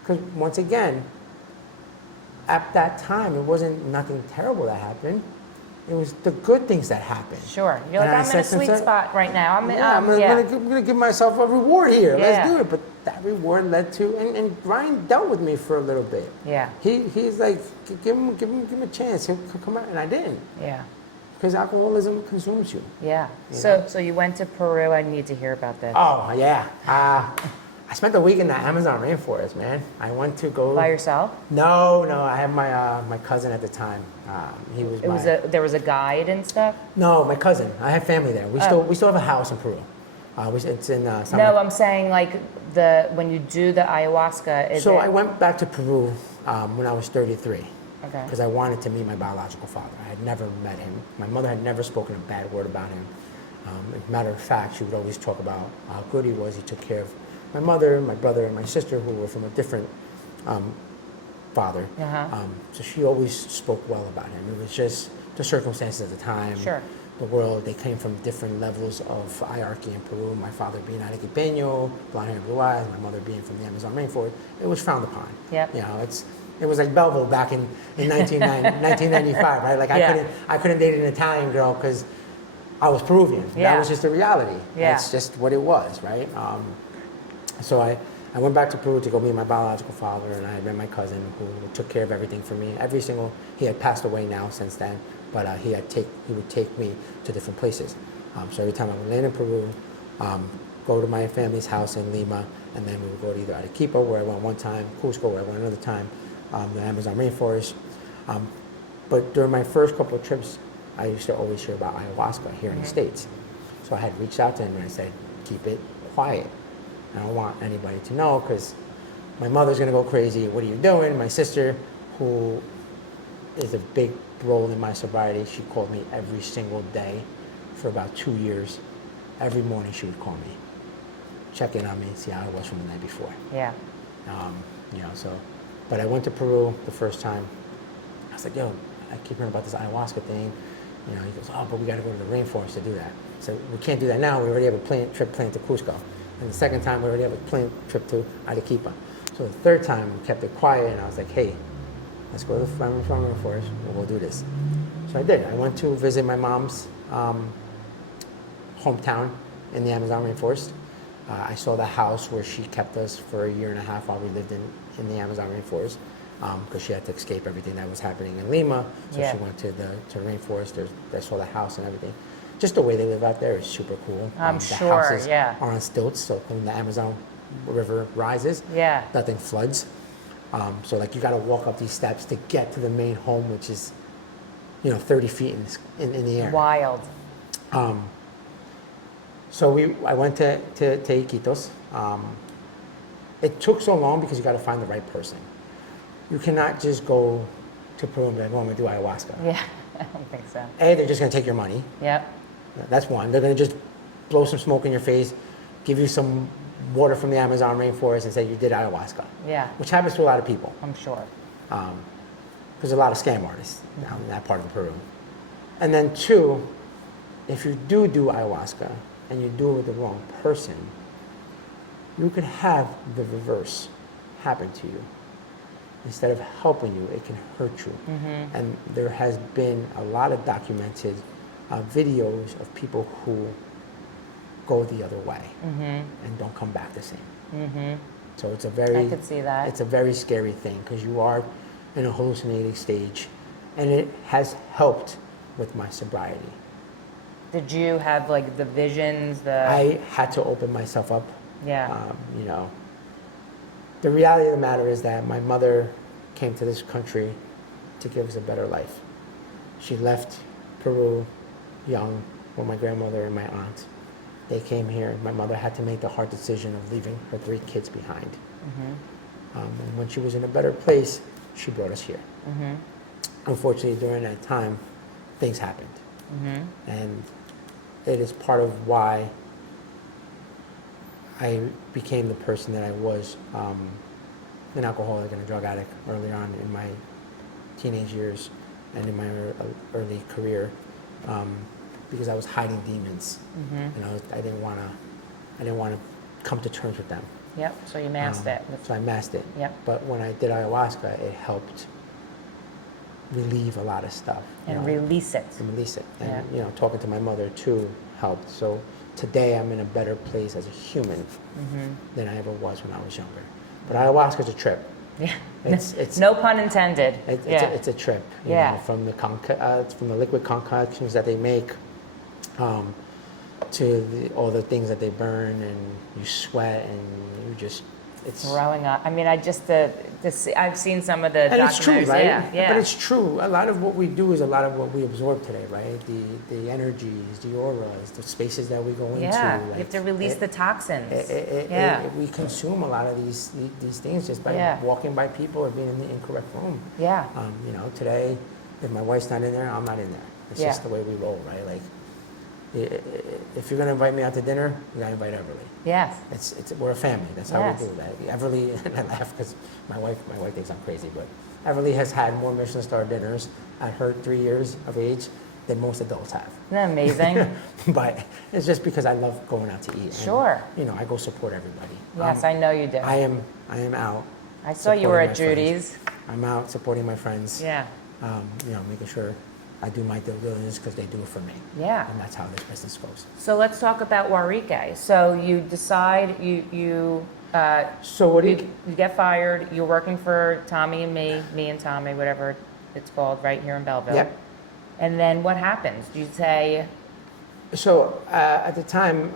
Because once again, at that time, it wasn't nothing terrible that happened. It was the good things that happened. Sure. You're like, I'm in a sweet spot right now. I'm gonna give myself a reward here. Yeah. Let's do it. But that reward led to, and Ryan dealt with me for a little bit. Yeah. He's like, give him a chance. He'll come out, and I didn't. Yeah. Because alcoholism consumes you. Yeah. So you went to Peru. I need to hear about this. Oh yeah. I spent the week in the Amazon rainforest, man. I went to go By yourself? No. I had my cousin at the time. He was. There was a guide and stuff. No, my cousin. I have family there. We still have a house in Peru. It's in. No, I'm saying like when you do the ayahuasca. I went back to Peru when I was 33. Okay. Because I wanted to meet my biological father. I had never met him. My mother had never spoken a bad word about him. As a matter of fact, she would always talk about how good he was. He took care of my mother, my brother, and my sister, who were from a different father. So she always spoke well about him. It was just the circumstances at the time, the world. They came from different levels of hierarchy in Peru. My father being arequipeño, blonde hair, blue eyes. My mother being from the Amazon rainforest. It was frowned upon. Yep. It was like Belleville back in 1995, right? Like I couldn't date an Italian girl because I was Peruvian. Yeah. That was just the reality. Yeah. That's just what it was, right? So I went back to Peru to go meet my biological father, and I met my cousin who took care of everything for me. He had passed away now since then, but he would take me to different places. So every time I would land in Peru, go to my family's house in Lima, and then we would go to either Arequipa, where I went one time, Cusco, where I went another time, the Amazon rainforest. But during my first couple of trips, I used to always hear about ayahuasca here in the States. So I had reached out to him and I said, keep it quiet. I don't want anybody to know because my mother's gonna go crazy. What are you doing? My sister, who is a big role in my sobriety, she called me every single day for about 2 years. Every morning she would call me, check in on me, see how I was from the night before. Yeah. But I went to Peru the first time. I was like, yo, I keep hearing about this ayahuasca thing. He goes, oh, but we got to go to the rainforest to do that. So we can't do that now. We already have a trip planned to Cusco. And the second time, we already have a planned trip to Arequipa. So the third time, we kept it quiet, and I was like, hey, let's go to the rainforest, and we'll do this. So I did. I went to visit my mom's hometown in the Amazon rainforest. I saw the house where she kept us for a year and a half while we lived in the Amazon rainforest. Because she had to escape everything that was happening in Lima. So she went to the rainforest. I saw the house and everything. Just the way they live out there is super cool. I'm the sure, houses are on stilts, so when the Amazon River rises, nothing floods. So like you got to walk up these steps to get to the main home, which is 30 feet in the air. Wild. So I went to Iquitos. It took so long because you got to find the right person. You cannot just go to Peru and be like, oh, I'm going to do ayahuasca. Yeah, I don't think so. They're just going to take your money. Yep. That's one. They're going to just blow some smoke in your face, give you some water from the Amazon rainforest and say you did ayahuasca. Yeah. Which happens to a lot of people. I'm sure. There's a lot of scam artists down in that part of Peru. And then two, if you do ayahuasca and you do it with the wrong person, you could have the reverse happen to you. Instead of helping you, it can hurt you. And there has been a lot of documented videos of people who go the other way and don't come back the same. So it's a very, I could see that. It's a very scary thing because you are in a hallucinating stage, and it has helped with my sobriety. Did you have like the visions? I had to open myself up. Yeah. The reality of the matter is that my mother came to this country to give us a better life. She left Peru young with my grandmother and my aunt. They came here. My mother had to make the hard decision of leaving her 3 kids behind. And when she was in a better place, she brought us here. Unfortunately, during that time, things happened. And it is part of why I became the person that I was, an alcoholic and a drug addict early on in my teenage years and in my early career, because I was hiding demons. I didn't want to come to terms with them. Yep. So you masked it. So I masked it. Yep. But when I did ayahuasca, it helped relieve a lot of stuff. And release it. And release it. And talking to my mother too helped. So today I'm in a better place as a human than I ever was when I was younger. But ayahuasca's a trip. Yeah. It's no pun intended. It's a trip. You know, from the liquid concoctions that they make, to all the things that they burn, and you sweat and you just throwing up. I mean, I've seen some of the and documentaries. it's true, right? Yeah. But it's true. A lot of what we do is a lot of what we absorb today, right? The energies, the auras, the spaces that we go into. Yeah, you have to release the toxins. We consume a lot of these things just by walking by people or being in the incorrect room. Yeah. Today, if my wife's not in there, I'm not in there. It's just the way we roll, right? Like, if you're gonna invite me out to dinner, you gotta invite Everly. Yes. We're a family. That's how we do that. Everly, and I laugh because my wife thinks I'm crazy, but Everly has had more Michelin star dinners at her 3 years of age than most adults have. Isn't that amazing? But it's just because I love going out to eat. Sure. And, I go support everybody. Yes, I know you do. I am out. I saw you were at Judy's. I'm out supporting my friends. Yeah. Making sure I do my due diligence because they do it for me. Yeah. And that's how this business goes. So let's talk about Warique. So you decide you get fired. You're working for Tommy and me and Tommy, whatever it's called, right here in Belleville. Yep. And then what happens? Do you say? So at the time,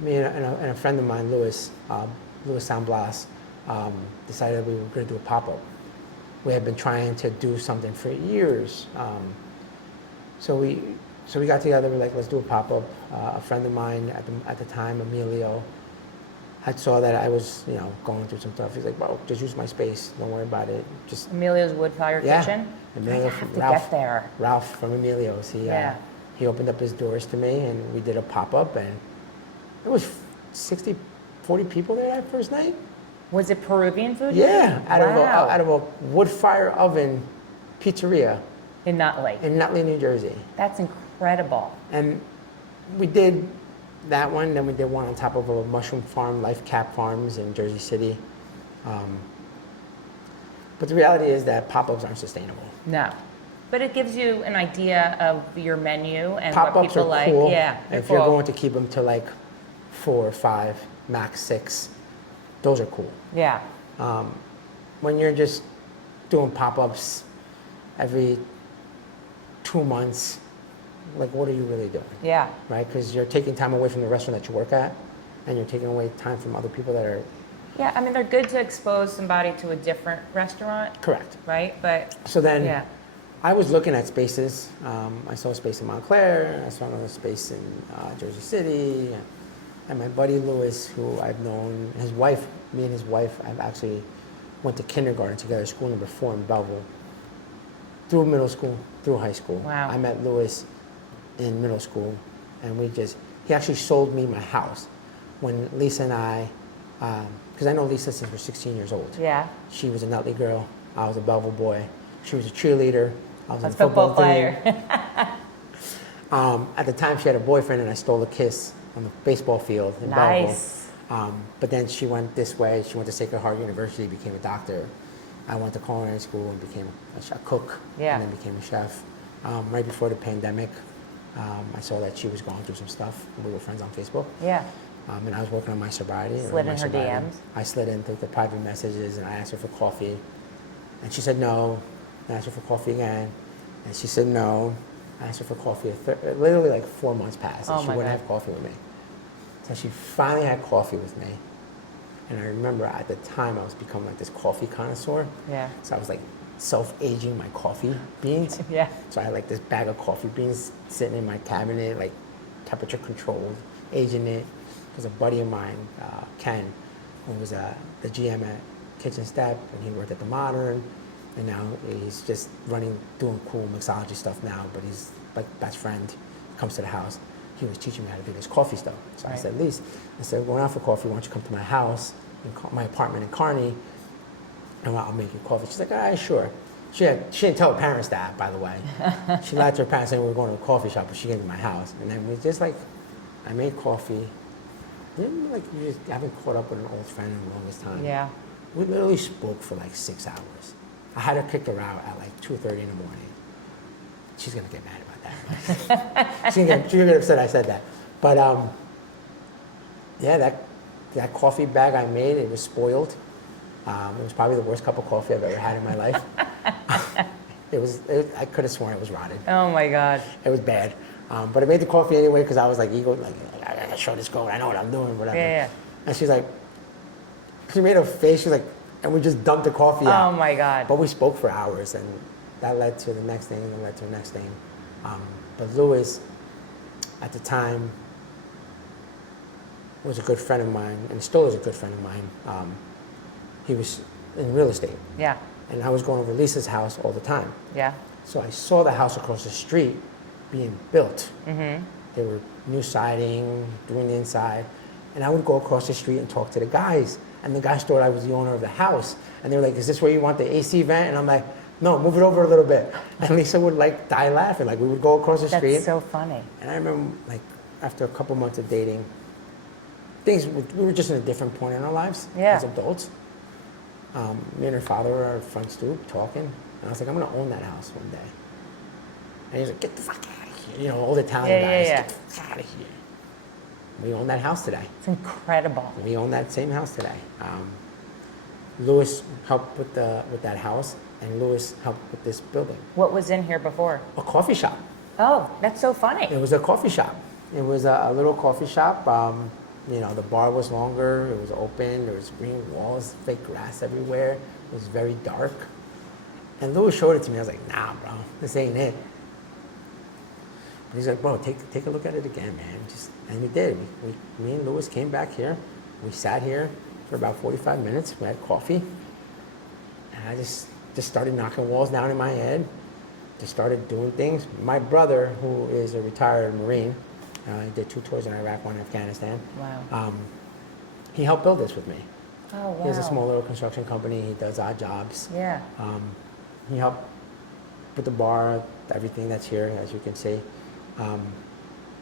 me and a friend of mine, Louis San Blas, decided we were going to do a pop-up. We had been trying to do something for years. So we got together, we're like, let's do a pop-up. A friend of mine at the time, Emilio, had saw that I was, going through some stuff. He's like, well, just use my space. Don't worry about it. Just Emilio's Wood Fire Kitchen? Emilio I have to get there. Ralph from Emilio's. He opened up his doors to me, and we did a pop-up, and it was 40 people there that first night. Was it Peruvian food? Yeah, Wow. out of a wood fire oven pizzeria In Nutley. in Nutley, New Jersey. That's incredible. And we did that one, then we did one on top of a mushroom farm, Life Cap Farms in Jersey City. But the reality is that pop-ups aren't sustainable. No. But it gives you an idea of your menu and what Pop-ups people are like. cool. Yeah. If you're going to keep them to like 4 or 5, max 6, those are cool. Yeah. When you're just doing pop-ups every 2 months, like what are you really doing? Yeah. Right? Because you're taking time away from the restaurant that you work at, and you're taking away time from other people that are Yeah, I mean, they're good to expose somebody to a different restaurant, correct. right? But So then yeah. I was looking at spaces. I saw a space in Montclair. I saw another space in Jersey City. And my buddy Louis, who I've known, me and his wife, I've actually went to kindergarten together, school number 4 in Belleville, through middle school, through high school. Wow. I met Louis in middle school, and he actually sold me my house when Lisa and I, because I know Lisa since we're 16 years old. Yeah. She was a Nutley girl. I was a Belleville boy. She was a cheerleader. I was A a football player. team. At the time, she had a boyfriend, and I stole a kiss on the baseball field in Nice. Belleville. But then she went this way. She went to Sacred Heart University, became a doctor. I went to culinary school and became a cook, Yeah. and then became a chef. Right before the pandemic, I saw that she was going through some stuff. We were friends on Facebook. Yeah. And I was working on my sobriety. Slid my in her sobriety. DMs? I slid into the private messages, and I asked her for coffee. And she said no. I asked her for coffee again. And she said no. I asked her for coffee. Literally like 4 months passed, and Oh she my wouldn't God. have coffee with me. So she finally had coffee with me. And I remember at the time I was becoming like this coffee connoisseur. Yeah. So I was like self-aging my coffee beans. Yeah. So I had like this bag of coffee beans sitting in my cabinet, like temperature controlled, aging it. Because a buddy of mine, Ken, who was the GM at Kitchen Step, and he worked at the Modern, and now he's just doing cool mixology stuff now, but he's like best friend, comes to the house. He was teaching me how to do this coffee stuff. So I Right. said, Lise, instead of going out for coffee, why don't you come to my house, my apartment in Kearney, and I'll make you coffee. She's like, all right, sure. She didn't tell her parents that, by the way. She lied to her parents saying we were going to a coffee shop, but she gave me my house. And then we just like, I made coffee. Then like you just haven't caught up with an old friend in the longest time. Yeah. We literally spoke for like 6 hours. I had her kick her out at like 2:30 in the morning. She's gonna get mad about that. She's gonna get upset I said that. But yeah, that coffee bag I made, it was spoiled. It was probably the worst cup of coffee I've ever had in my life. I could have sworn it was rotted. Oh my God. It was bad. But I made the coffee anyway because I was like, I gotta show this girl, I know what I'm doing, whatever. Yeah. And she's like, she made a face, she's like, and we just dumped the coffee out. Oh my God. But we spoke for hours, and that led to the next thing, and led to the next thing. But Louis, at the time, was a good friend of mine, and still is a good friend of mine. He was in real estate, Yeah. and I was going over Lisa's house all the time. Yeah. So I saw the house across the street being built. Mm-hmm. They were new siding, doing the inside, and I would go across the street and talk to the guys, and the guys thought I was the owner of the house, and they were like, "Is this where you want the AC vent?" And I'm like, "No, move it over a little bit." And Lisa would like die laughing. Like we would go across the street. That's so funny. And I remember, like, after a couple months of dating, we were just in a different point in our lives as adults. Me and her father were on front stoop talking, and I was like, I'm gonna own that house one day. And he's like, get the fuck out of here. You know, old Italian guys, get the fuck out of here. We own that house today. It's incredible. We own that same house today. Louis helped with that house, and Louis helped with this building. What was in here before? A coffee shop. Oh, that's so funny. It was a coffee shop. It was a little coffee shop. You know, the bar was longer, it was open, there was green walls, fake grass everywhere. It was very dark. And Louis showed it to me. I was like, nah, bro, this ain't it. But he's like, bro, take a look at it again, man. And we did. Me and Louis came back here. We sat here for about 45 minutes. We had coffee. And I just started knocking walls down in my head. Just started doing things. My brother, who is a retired Marine, he did 2 tours in Iraq, 1 in Afghanistan. Wow. He helped build this with me. Oh, wow. He has a small little construction company. He does odd jobs. Yeah. He helped with the bar, everything that's here, as you can see.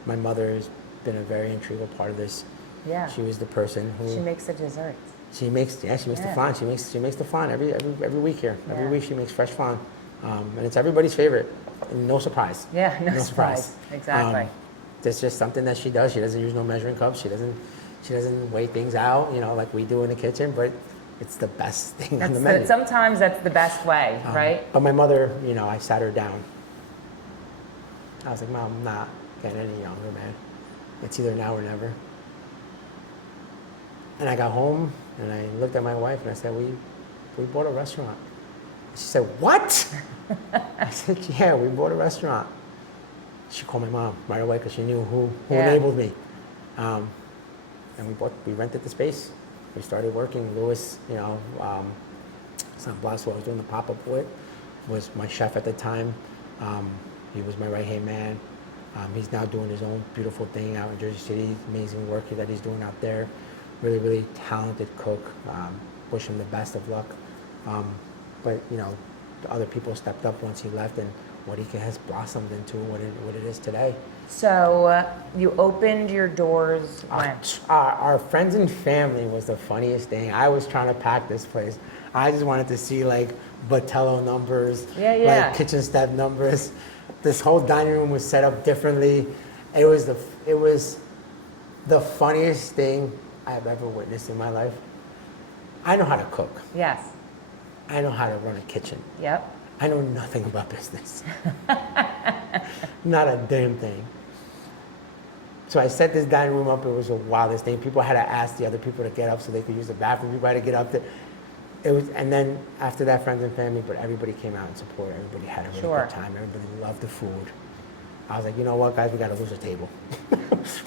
My mother has been a very integral part of this. Yeah. She was the person who... She makes the desserts. She makes the flan. She makes the flan every week here. Yeah. Every week she makes fresh flan. And it's everybody's favorite. No surprise. Yeah, no surprise. Exactly. It's just something that she does. She doesn't use no measuring cups. She doesn't weigh things out, you know, like we do in the kitchen, but it's the best thing on the menu. Sometimes that's the best way, right? But my mother, you know, I sat her down. I was like, Mom, I'm not getting any younger, man. It's either now or never. And I got home and I looked at my wife and I said, we bought a restaurant. She said, what? I said, yeah, we bought a restaurant. She called my mom right away because she knew who enabled me. And we rented the space. We started working. Louis, you know, San Blas, who I was doing the pop-up with, was my chef at the time. He was my right-hand man. He's now doing his own beautiful thing out in Jersey City. Amazing work that he's doing out there. Really, really talented cook. Wish him the best of luck. But, you know, other people stepped up once he left, and Warique has blossomed into what it is today. So you opened your doors when? Our friends and family was the funniest thing. I was trying to pack this place. I just wanted to see like Botello numbers, like kitchen step numbers. This whole dining room was set up differently. It was the funniest thing I've ever witnessed in my life. I know how to cook. Yes. I know how to run a kitchen. Yep. I know nothing about business. Not a damn thing. So I set this dining room up. It was the wildest thing. People had to ask the other people to get up so they could use the bathroom. People had to get up there. And then after that, friends and family, but everybody came out and supported. Everybody had a really good time. Everybody loved the food. I was like, you know what, guys, we got to lose a table.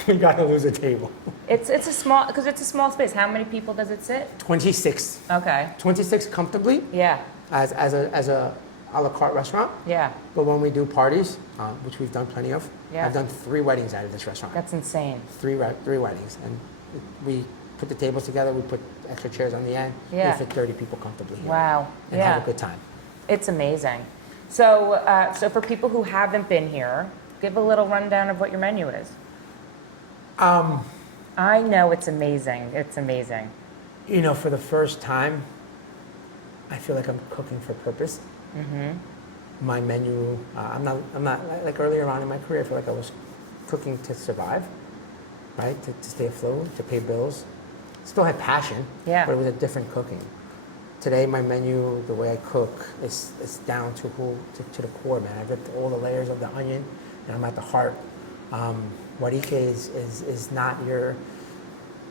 We got to lose a table. It's a small space. How many people does it sit? 26. Okay. 26 comfortably. Yeah. As a a la carte restaurant. Yeah. But when we do parties, which we've done plenty of, yeah. I've done 3 weddings out of this restaurant. That's insane. 3 weddings, and we put the tables together. We put extra chairs on the end. Yeah. We fit 30 people comfortably here. Wow. And have a good time. It's amazing. So, so for people who haven't been here, give a little rundown of what your menu is. I know it's amazing. It's amazing. You know, for the first time, I feel like I'm cooking for purpose. Mm-hmm. My menu, I'm not like earlier on in my career, I feel like I was cooking to survive, right? To stay afloat, to pay bills. Still had passion, yeah. But it was a different cooking. Today, my menu, the way I cook, is down to the core, man. I've ripped all the layers of the onion, and I'm at the heart. Warique is not your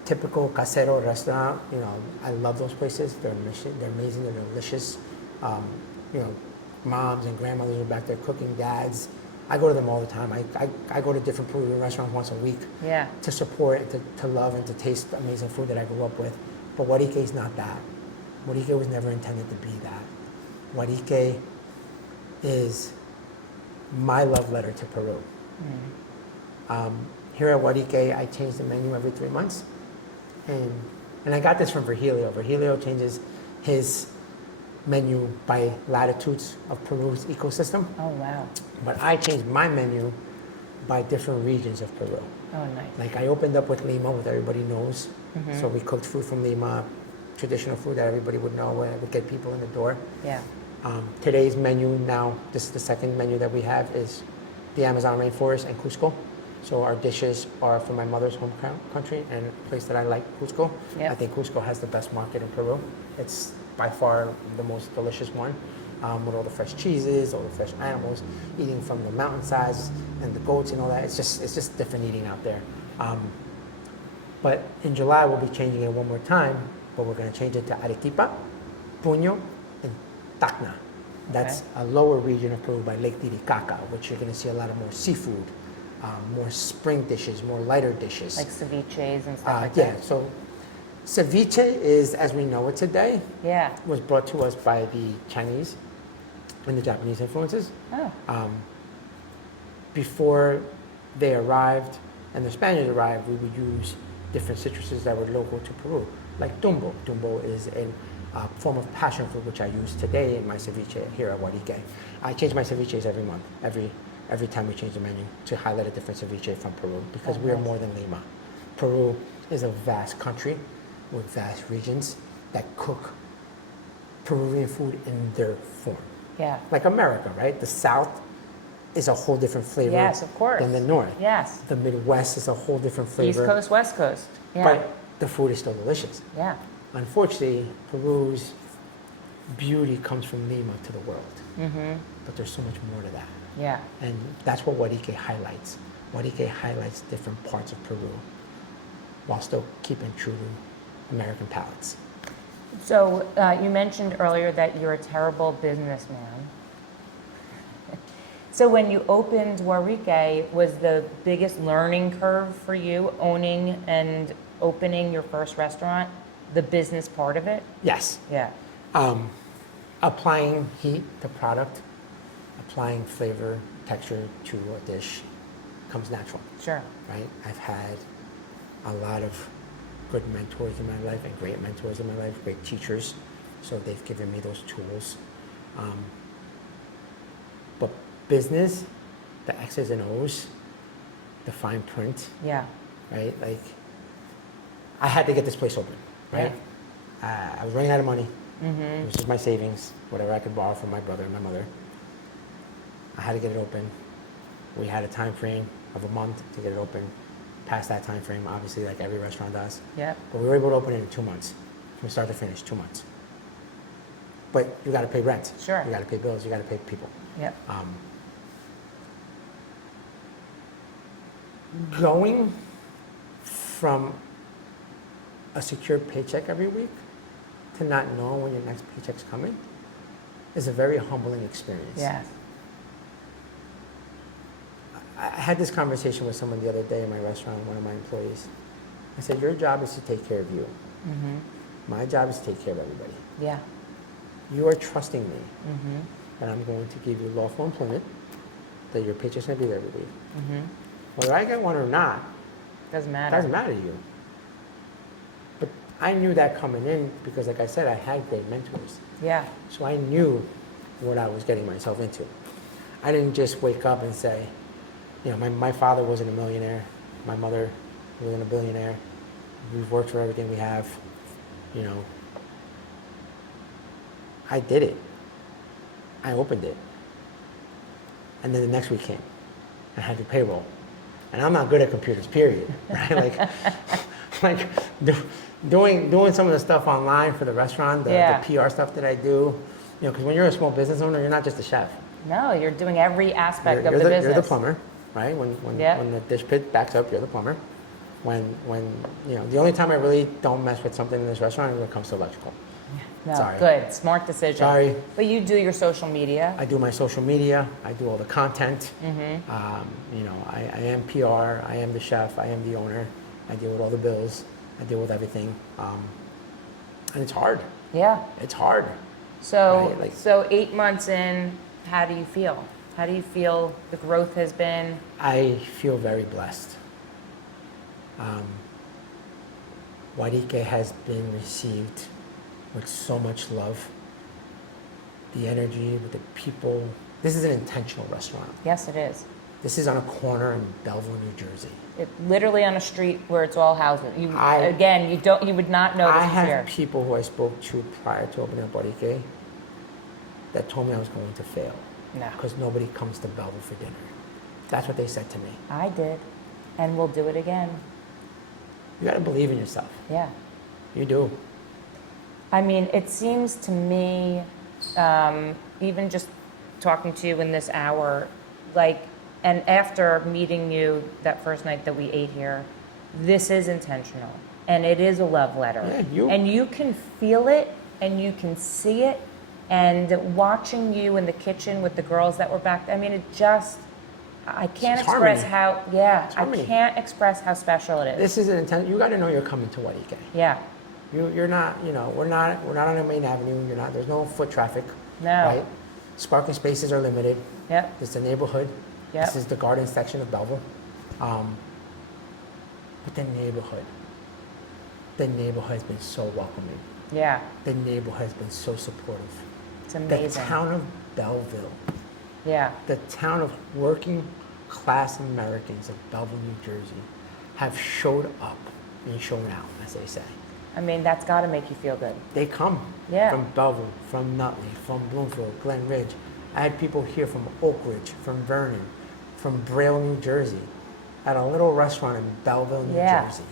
typical casero restaurant. You know, I love those places. They're amazing. They're delicious. You know, moms and grandmothers are back there cooking. Dads, I go to them all the time. I go to different Peruvian restaurants once a week. Yeah. To support, to love, and to taste amazing food that I grew up with. But Warique is not that. Warique was never intended to be that. Warique is my love letter to Peru. Mm. Here at Warique, I change the menu every 3 months. And I got this from Virgilio. Virgilio changes his menu by latitudes of Peru's ecosystem. Oh, wow. But I changed my menu by different regions of Peru. Oh, nice. Like I opened up with Lima, what everybody knows. Mm-hmm. So we cooked food from Lima, traditional food that everybody would know, would get people in the door. Yeah. Today's menu now, this is the second menu that we have, is the Amazon rainforest and Cusco. So our dishes are from my mother's home country and a place that I like, Cusco. Yep. I think Cusco has the best market in Peru. It's by far the most delicious one, with all the fresh cheeses, all the fresh animals, eating from the mountainsides and the goats and all that. It's just different eating out there. But in July, we'll be changing it one more time, but we're going to change it to Arequipa, Puño, and Tacna. That's a lower region of Peru by Lake Titicaca, which you're going to see a lot of more seafood, more spring dishes, more lighter dishes. Like ceviches and stuff like Yeah, that? so ceviche is, as we know it today, Yeah. was brought to us by the Chinese and the Japanese influences. Oh, Before they arrived and the Spaniards arrived, we would use different citruses that were local to Peru, like tumbo. Tumbo is a form of passion fruit which I use today in my ceviche here at Warique. I change my ceviches every month, every time we change the menu to highlight a different ceviche from Peru because we are more than Lima. Peru is a vast country with vast regions that cook Peruvian food in their form. yeah. Like America, right? The South is a whole different flavor Yes, of course. than the North. Yes. The Midwest is a whole different flavor. East Coast, West Coast. Yeah. But the food is still delicious. Yeah. Unfortunately, Peru's beauty comes from Lima to the world. Mm-hmm. But there's so much more to that. Yeah. And that's what Warique highlights. Warique highlights different parts of Peru while still keeping true to American palates. So you mentioned earlier that you're a terrible businessman. So when you opened Warique, was the biggest learning curve for you owning and opening your first restaurant, the business part of it? Yes. Yeah. Applying heat to product, applying flavor, texture to a dish comes natural, Sure. right? I've had a lot of good mentors in my life and great mentors in my life, great teachers. So they've given me those tools. But business, the X's and O's, the fine print, Yeah. right? Like, I had to get this place open, right? I was running out of money. It was just my savings, whatever I could borrow from my brother and my mother. I had to get it open. We had a time frame of a month to get it open. Past that time frame, obviously, like every restaurant does. Yep. But we were able to open it in 2 months, from start to finish, 2 months. But you got to pay rent. Sure. You got to pay bills. You got to pay people. Yep. Going from a secure paycheck every week to not know when your next paycheck's coming is a very humbling experience. Yes. I had this conversation with someone the other day in my restaurant, one of my employees. I said, your job is to take care of you. My job is to take care of everybody. Yeah. You are trusting me that I'm going to give you lawful employment, that your paycheck's going to be there every week. Whether I get one or not, Doesn't matter. doesn't matter to you. But I knew that coming in because, like I said, I had great mentors. Yeah. So I knew what I was getting myself into. I didn't just wake up and say, you know, my father wasn't a millionaire. My mother wasn't a billionaire. We've worked for everything we have. You know, I did it. I opened it. And then the next week came. I had to payroll. And I'm not good at computers, period. Right? Doing some of the stuff online for the restaurant, the PR stuff that I do. You know, because when you're a small business owner, you're not just a chef. No, you're doing every aspect of You're the business. You're the plumber, right? When the dish pit backs up, you're the plumber. When you know, the only time I really don't mess with something in this restaurant is when it comes to electrical. No, Sorry. good, smart decision. Sorry. But you do your social media. I do my social media. I do all the content. You know, I am PR. I am the chef. I am the owner. I deal with all the bills. I deal with everything. And it's hard. Yeah. It's hard. So, Right, like- so 8 months in, how do you feel? How do you feel the growth has been? I feel very blessed. Warique has been received with so much love. The energy with the people. This is an intentional restaurant. Yes, it is. This is on a corner in Belleville, New Jersey. It literally on a street where it's all houses. You would not know I this is here. have people who I spoke to prior to opening up Warique that told me I was going to fail. No. Because nobody comes to Belleville for dinner. That's what they said to me. I did, and we'll do it again. You got to believe in yourself. Yeah. You do. I mean, it seems to me, even just talking to you in this hour, like, and after meeting you that first night that we ate here, this is intentional, and it is a love letter. And you can feel it, and you can see it, and watching you in the kitchen with the girls that were back, I mean, it just, I can't express how, I can't express how special it is. This is an intent. You got to know you're coming to Warique. Yeah. You're not. You know, we're not on the main avenue. You're not. There's no foot traffic. No. Right. Parking spaces are limited. Yep. It's a neighborhood. Yep. This is the garden section of Belleville. But the neighborhood has been so welcoming. Yeah. The neighborhood has been so supportive. It's amazing. The town of Belleville. Yeah. The town of working class Americans of Belleville, New Jersey, have showed up and shown out, as they say. I mean, that's got to make you feel good. They come Yeah. from Belleville, from Nutley, from Bloomfield, Glen Ridge. I had people here from Oak Ridge, from Vernon, from Braille, New Jersey, at a little restaurant in Belleville, New Jersey.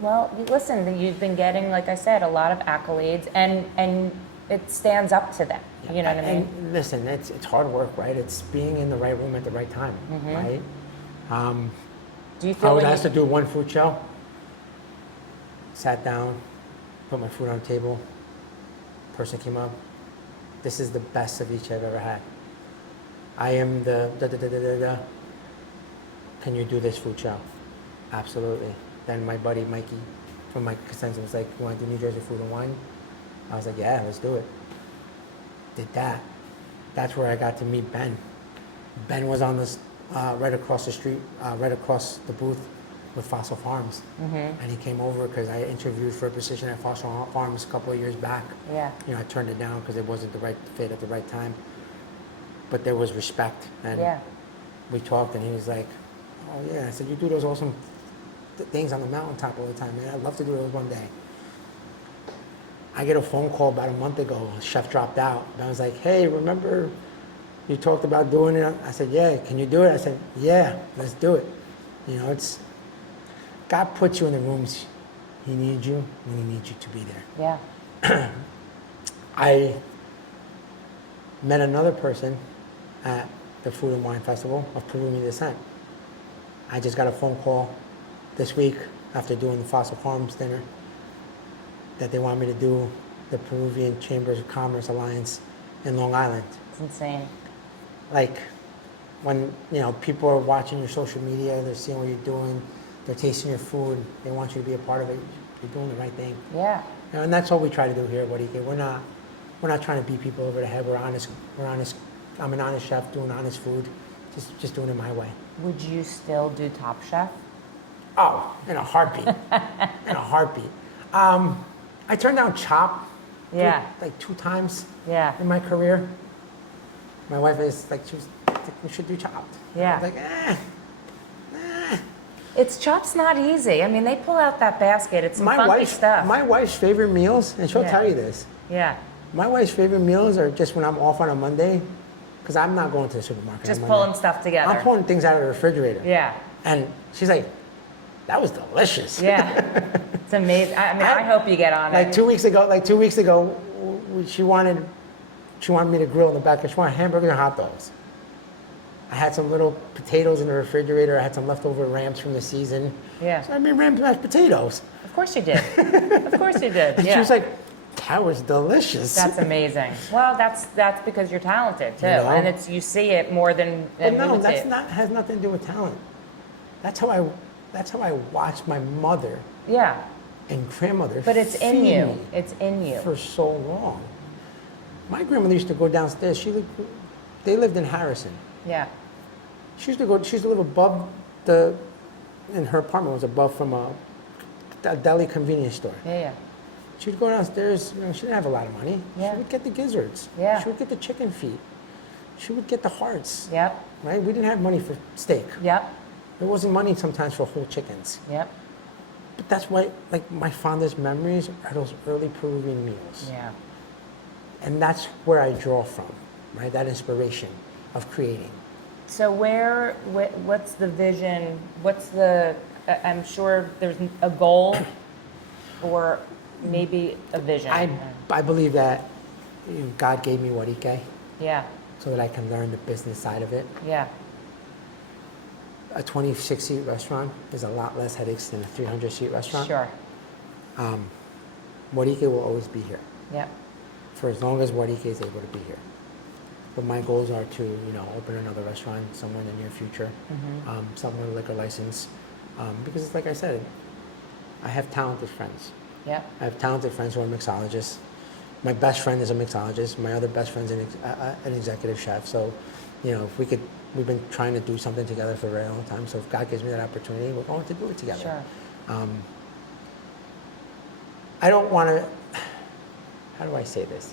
Well, listen, you've been getting, like I said, a lot of accolades, and it stands up to them. You know what I mean? And listen, it's hard work, right? It's being in the right room at the right time, right? Do you feel I was asked to do one food show. Sat down, put my food on the table. Person came up. This is the best of each I've ever had. I am the da-da-da-da-da-da. Can you do this food show? Absolutely. Then my buddy Mikey from Mike Cosenza was like, you want to do New Jersey food and wine? I was like, yeah, let's do it. Did that. That's where I got to meet Ben. Ben was on this right across the street, right across the booth with Fossil Farms. And he came over because I interviewed for a position at Fossil Farms a couple of years back. Yeah. You know, I turned it down because it wasn't the right fit at the right time. But there was respect. And we talked and he was like, oh yeah. I said, you do those awesome things on the mountaintop all the time, man. I'd love to do those one day. I get a phone call about a month ago. A chef dropped out. And I was like, hey, remember you talked about doing it? I said, yeah, can you do it? I said, yeah, let's do it. You know, it's, God puts you in the rooms He needs you when He needs you to be there. Yeah. I met another person at the Food and Wine Festival of Peruvian descent. I just got a phone call this week after doing the Fossil Farms dinner that they want me to do the Peruvian Chambers of Commerce Alliance in Long Island. It's insane. Like, when, you know, people are watching your social media, they're seeing what you're doing, they're tasting your food, they want you to be a part of it, you're doing the right thing. Yeah. You know, and that's what we try to do here at Warique. We're not trying to beat people over the head. We're honest. I'm an honest chef doing honest food, just doing it my way. Would you still do Top Chef? Oh, in a heartbeat. In a heartbeat. I turned down Chop like 2 times in my career. My wife is like, she was like, we should do Chopped. Yeah. I was like, It's Chop's not easy. I mean, they pull out that basket. It's some funky stuff. My wife's favorite meals, and she'll tell you this. Yeah. My wife's favorite meals are just when I'm off on a Monday, because I'm not going to the supermarket. Just pulling stuff together. I'm pulling things out of the refrigerator. Yeah. And she's like, that was delicious. Yeah. It's amazing. I mean, I hope you get on like it. 2 weeks ago, she wanted me to grill in the back. She wanted hamburgers and hot dogs. I had some little potatoes in the refrigerator. I had some leftover rams from the season. Yeah. So I made ram mashed potatoes. Of course you did. Of course you did. And Yeah. she was like, that was delicious. That's amazing. Well, that's because you're talented too, You know? and it's you see it more than But we no, would see that's it. not has nothing to do with talent. That's how I watched my mother Yeah, and grandmother. but it's in feed you. me It's in you. for so long. My grandmother used to go downstairs. They lived in Harrison. Yeah. She used to live above and her apartment was above from a deli convenience store. Yeah. She'd go downstairs, you know, she didn't have a lot of money. Yeah. She would get the gizzards. Yeah. She would get the chicken feet. She would get the hearts. Yep. Right? We didn't have money for steak. Yep. There wasn't money sometimes for whole chickens. Yep. But that's why, like, my fondest memories are those early Peruvian meals. Yeah. And that's where I draw from, right? That inspiration of creating. So what's the vision? I'm sure there's a goal or maybe a vision. I believe that God gave me Warique Yeah. so that I can learn the business side of it. Yeah. a 26-seat restaurant is a lot less headaches than a 300-seat restaurant. Sure. Warique will always be here Yep. for as long as Warique is able to be here. But my goals are to, open another restaurant somewhere in the near future, somewhere with a liquor license, because it's like I said, I have talented friends. Yep. I have talented friends who are mixologists. My best friend is a mixologist. My other best friend is an executive chef. So, if we've been trying to do something together for a very long time. So if God gives me that opportunity, we're going to do it together. Sure. I don't want to, how do I say this?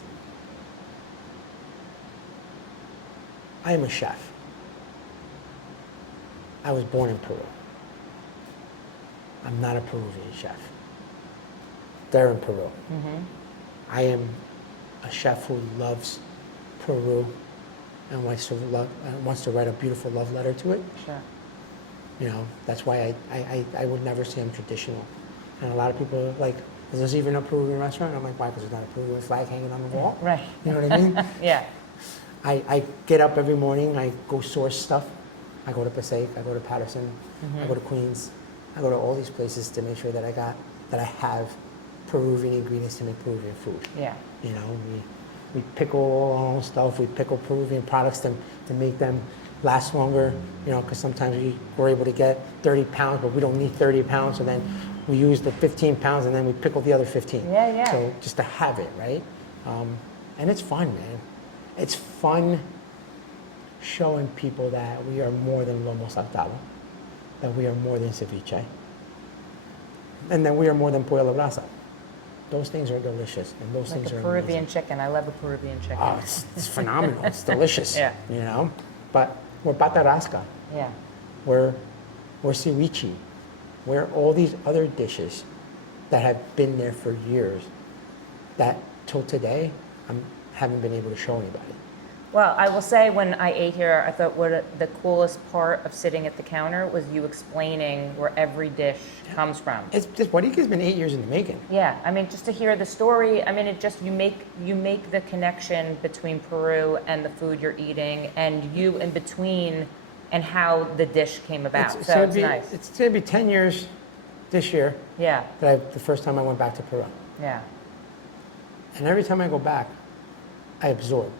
I am a chef. I was born in Peru. I'm not a Peruvian chef. They're in Peru. I am a chef who loves Peru and wants to write a beautiful love letter to it. Sure. That's why I would never say I'm traditional. And a lot of people are like, is this even a Peruvian restaurant? I'm like, why? Because there's not a Peruvian flag hanging on the wall? Right. You know what I mean? Yeah. I get up every morning, I go source stuff. I go to Passaic, I go to Patterson, I go to Queens. I go to all these places to make sure that I have Peruvian ingredients to make Peruvian food. Yeah. We pickle all our own stuff. We pickle Peruvian products to make them last longer, because sometimes we're able to get 30 pounds, but we don't need 30 pounds. So then we use the 15 pounds and then we pickle the other 15. Yeah, yeah. So just to have it, right? And it's fun, man. It's fun showing people that we are more than lomo saltado, that we are more than ceviche, and that we are more than pollo a la brasa. Those things are delicious, and those Like things a are Peruvian amazing. chicken. I love a Peruvian chicken. Oh, it's phenomenal. It's delicious. Yeah. But we're patarasca. Yeah. We're ceviche. We're all these other dishes that have been there for years that till today I haven't been able to show anybody. Well, I will say when I ate here, I thought the coolest part of sitting at the counter was you explaining where every dish comes from. It's just Warique's been 8 years in the making. Yeah, I mean, just to hear the story, I mean, it just, you make the connection between Peru and the food you're eating and you in between and how the dish came about. It's nice. It's going to be 10 years this year Yeah, the first time I went back to Peru. yeah, And every time I go back, I absorb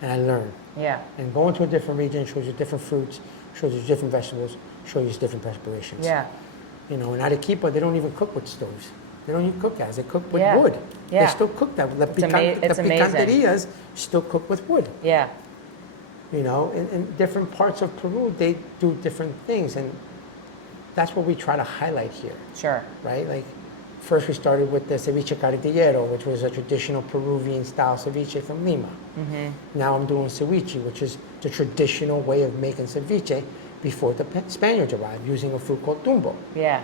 and I learn. yeah, And going to a different region shows you different fruits, shows you different vegetables, shows you different preparations. yeah, In Arequipa, they don't even cook with stoves. They don't even cook gas. They cook with Yeah. wood. Yeah. They still cook that. The It's amazing. picanterias still cook with wood. yeah, In different parts of Peru, they do different things. And that's what we try to highlight here, sure, right? Like, first we started with the ceviche carretillero, which was a traditional Peruvian style ceviche from Lima. Now I'm doing ceviche, which is the traditional way of making ceviche before the Spaniards arrived, using a fruit called tumbo. yeah,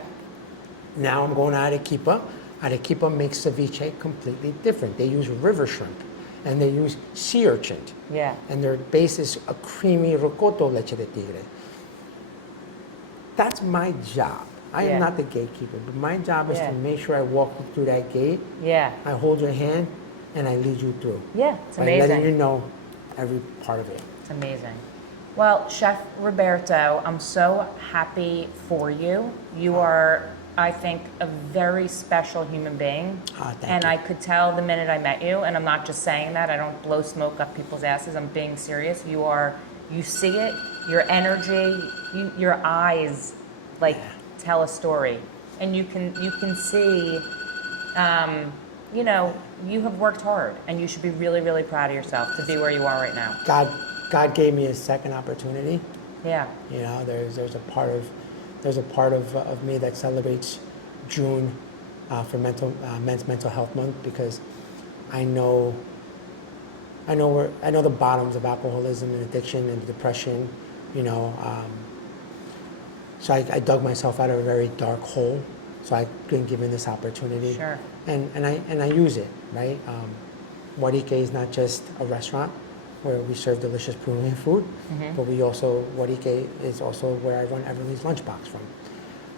Now I'm going to Arequipa. Arequipa makes ceviche completely different. They use river shrimp, and they use sea urchin. yeah, And their base is a creamy rocoto leche de tigre. That's my job. I Yeah. am not the gatekeeper, but my job is Yeah. to make sure I walk you through that gate, yeah, I hold your hand, and I lead you through. yeah, it's By letting you amazing. know every part of it. It's amazing. Well, Chef Roberto, I'm so happy for you. You are, I think, a very special human being. Thank And you. I could tell the minute I met you, and I'm not just saying that, I don't blow smoke up people's asses, I'm being serious. You see it, your energy, your eyes, like, tell a story. And you can see, you have worked hard, and you should be really, really proud of yourself to be where you are right now. God gave me a second opportunity. Yeah, There's a part of me that celebrates June for Men's Mental Health Month, because I know the bottoms of alcoholism and addiction and depression. So I dug myself out of a very dark hole. So I've been given this opportunity, Sure. and I use it, right. Warique is not just a restaurant where we serve delicious Peruvian food, but Warique is also where I run Everly's Lunchbox from.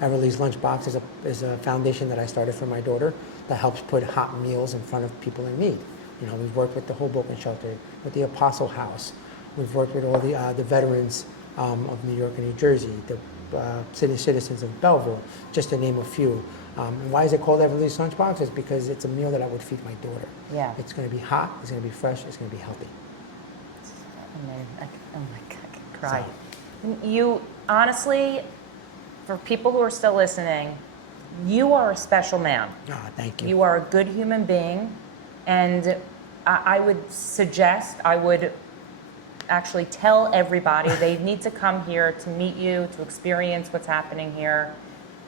Everly's Lunchbox is a foundation that I started for my daughter that helps put hot meals in front of people in need. We've worked with the Hoboken Shelter, with the Apostle House. We've worked with all the veterans of New York and New Jersey, the citizens of Belleville, just to name a few. And why is it called Everly's Lunchbox? It's because it's a meal that I would feed my daughter. Yeah. It's going to be hot, it's going to be fresh, it's going to be healthy. Oh my God, I could cry. You, honestly, for people who are still listening, you are a special man. Ah, thank you. You are a good human being, and I would suggest, I would actually tell everybody they need to come here to meet you, to experience what's happening here.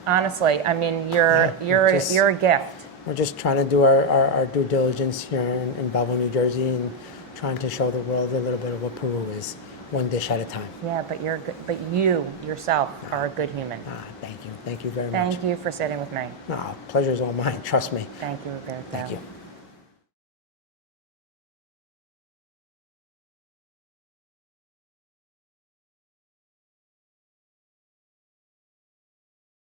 Honestly, I mean, you're a gift. We're just trying to do our due diligence here in Belleville, New Jersey, and trying to show the world a little bit of what Peru is, one dish at a time. Yeah, but you yourself are a good human. Thank you very much. Thank you for sitting with me. Pleasure's all mine, trust me. Thank you, Roberto. Thank you.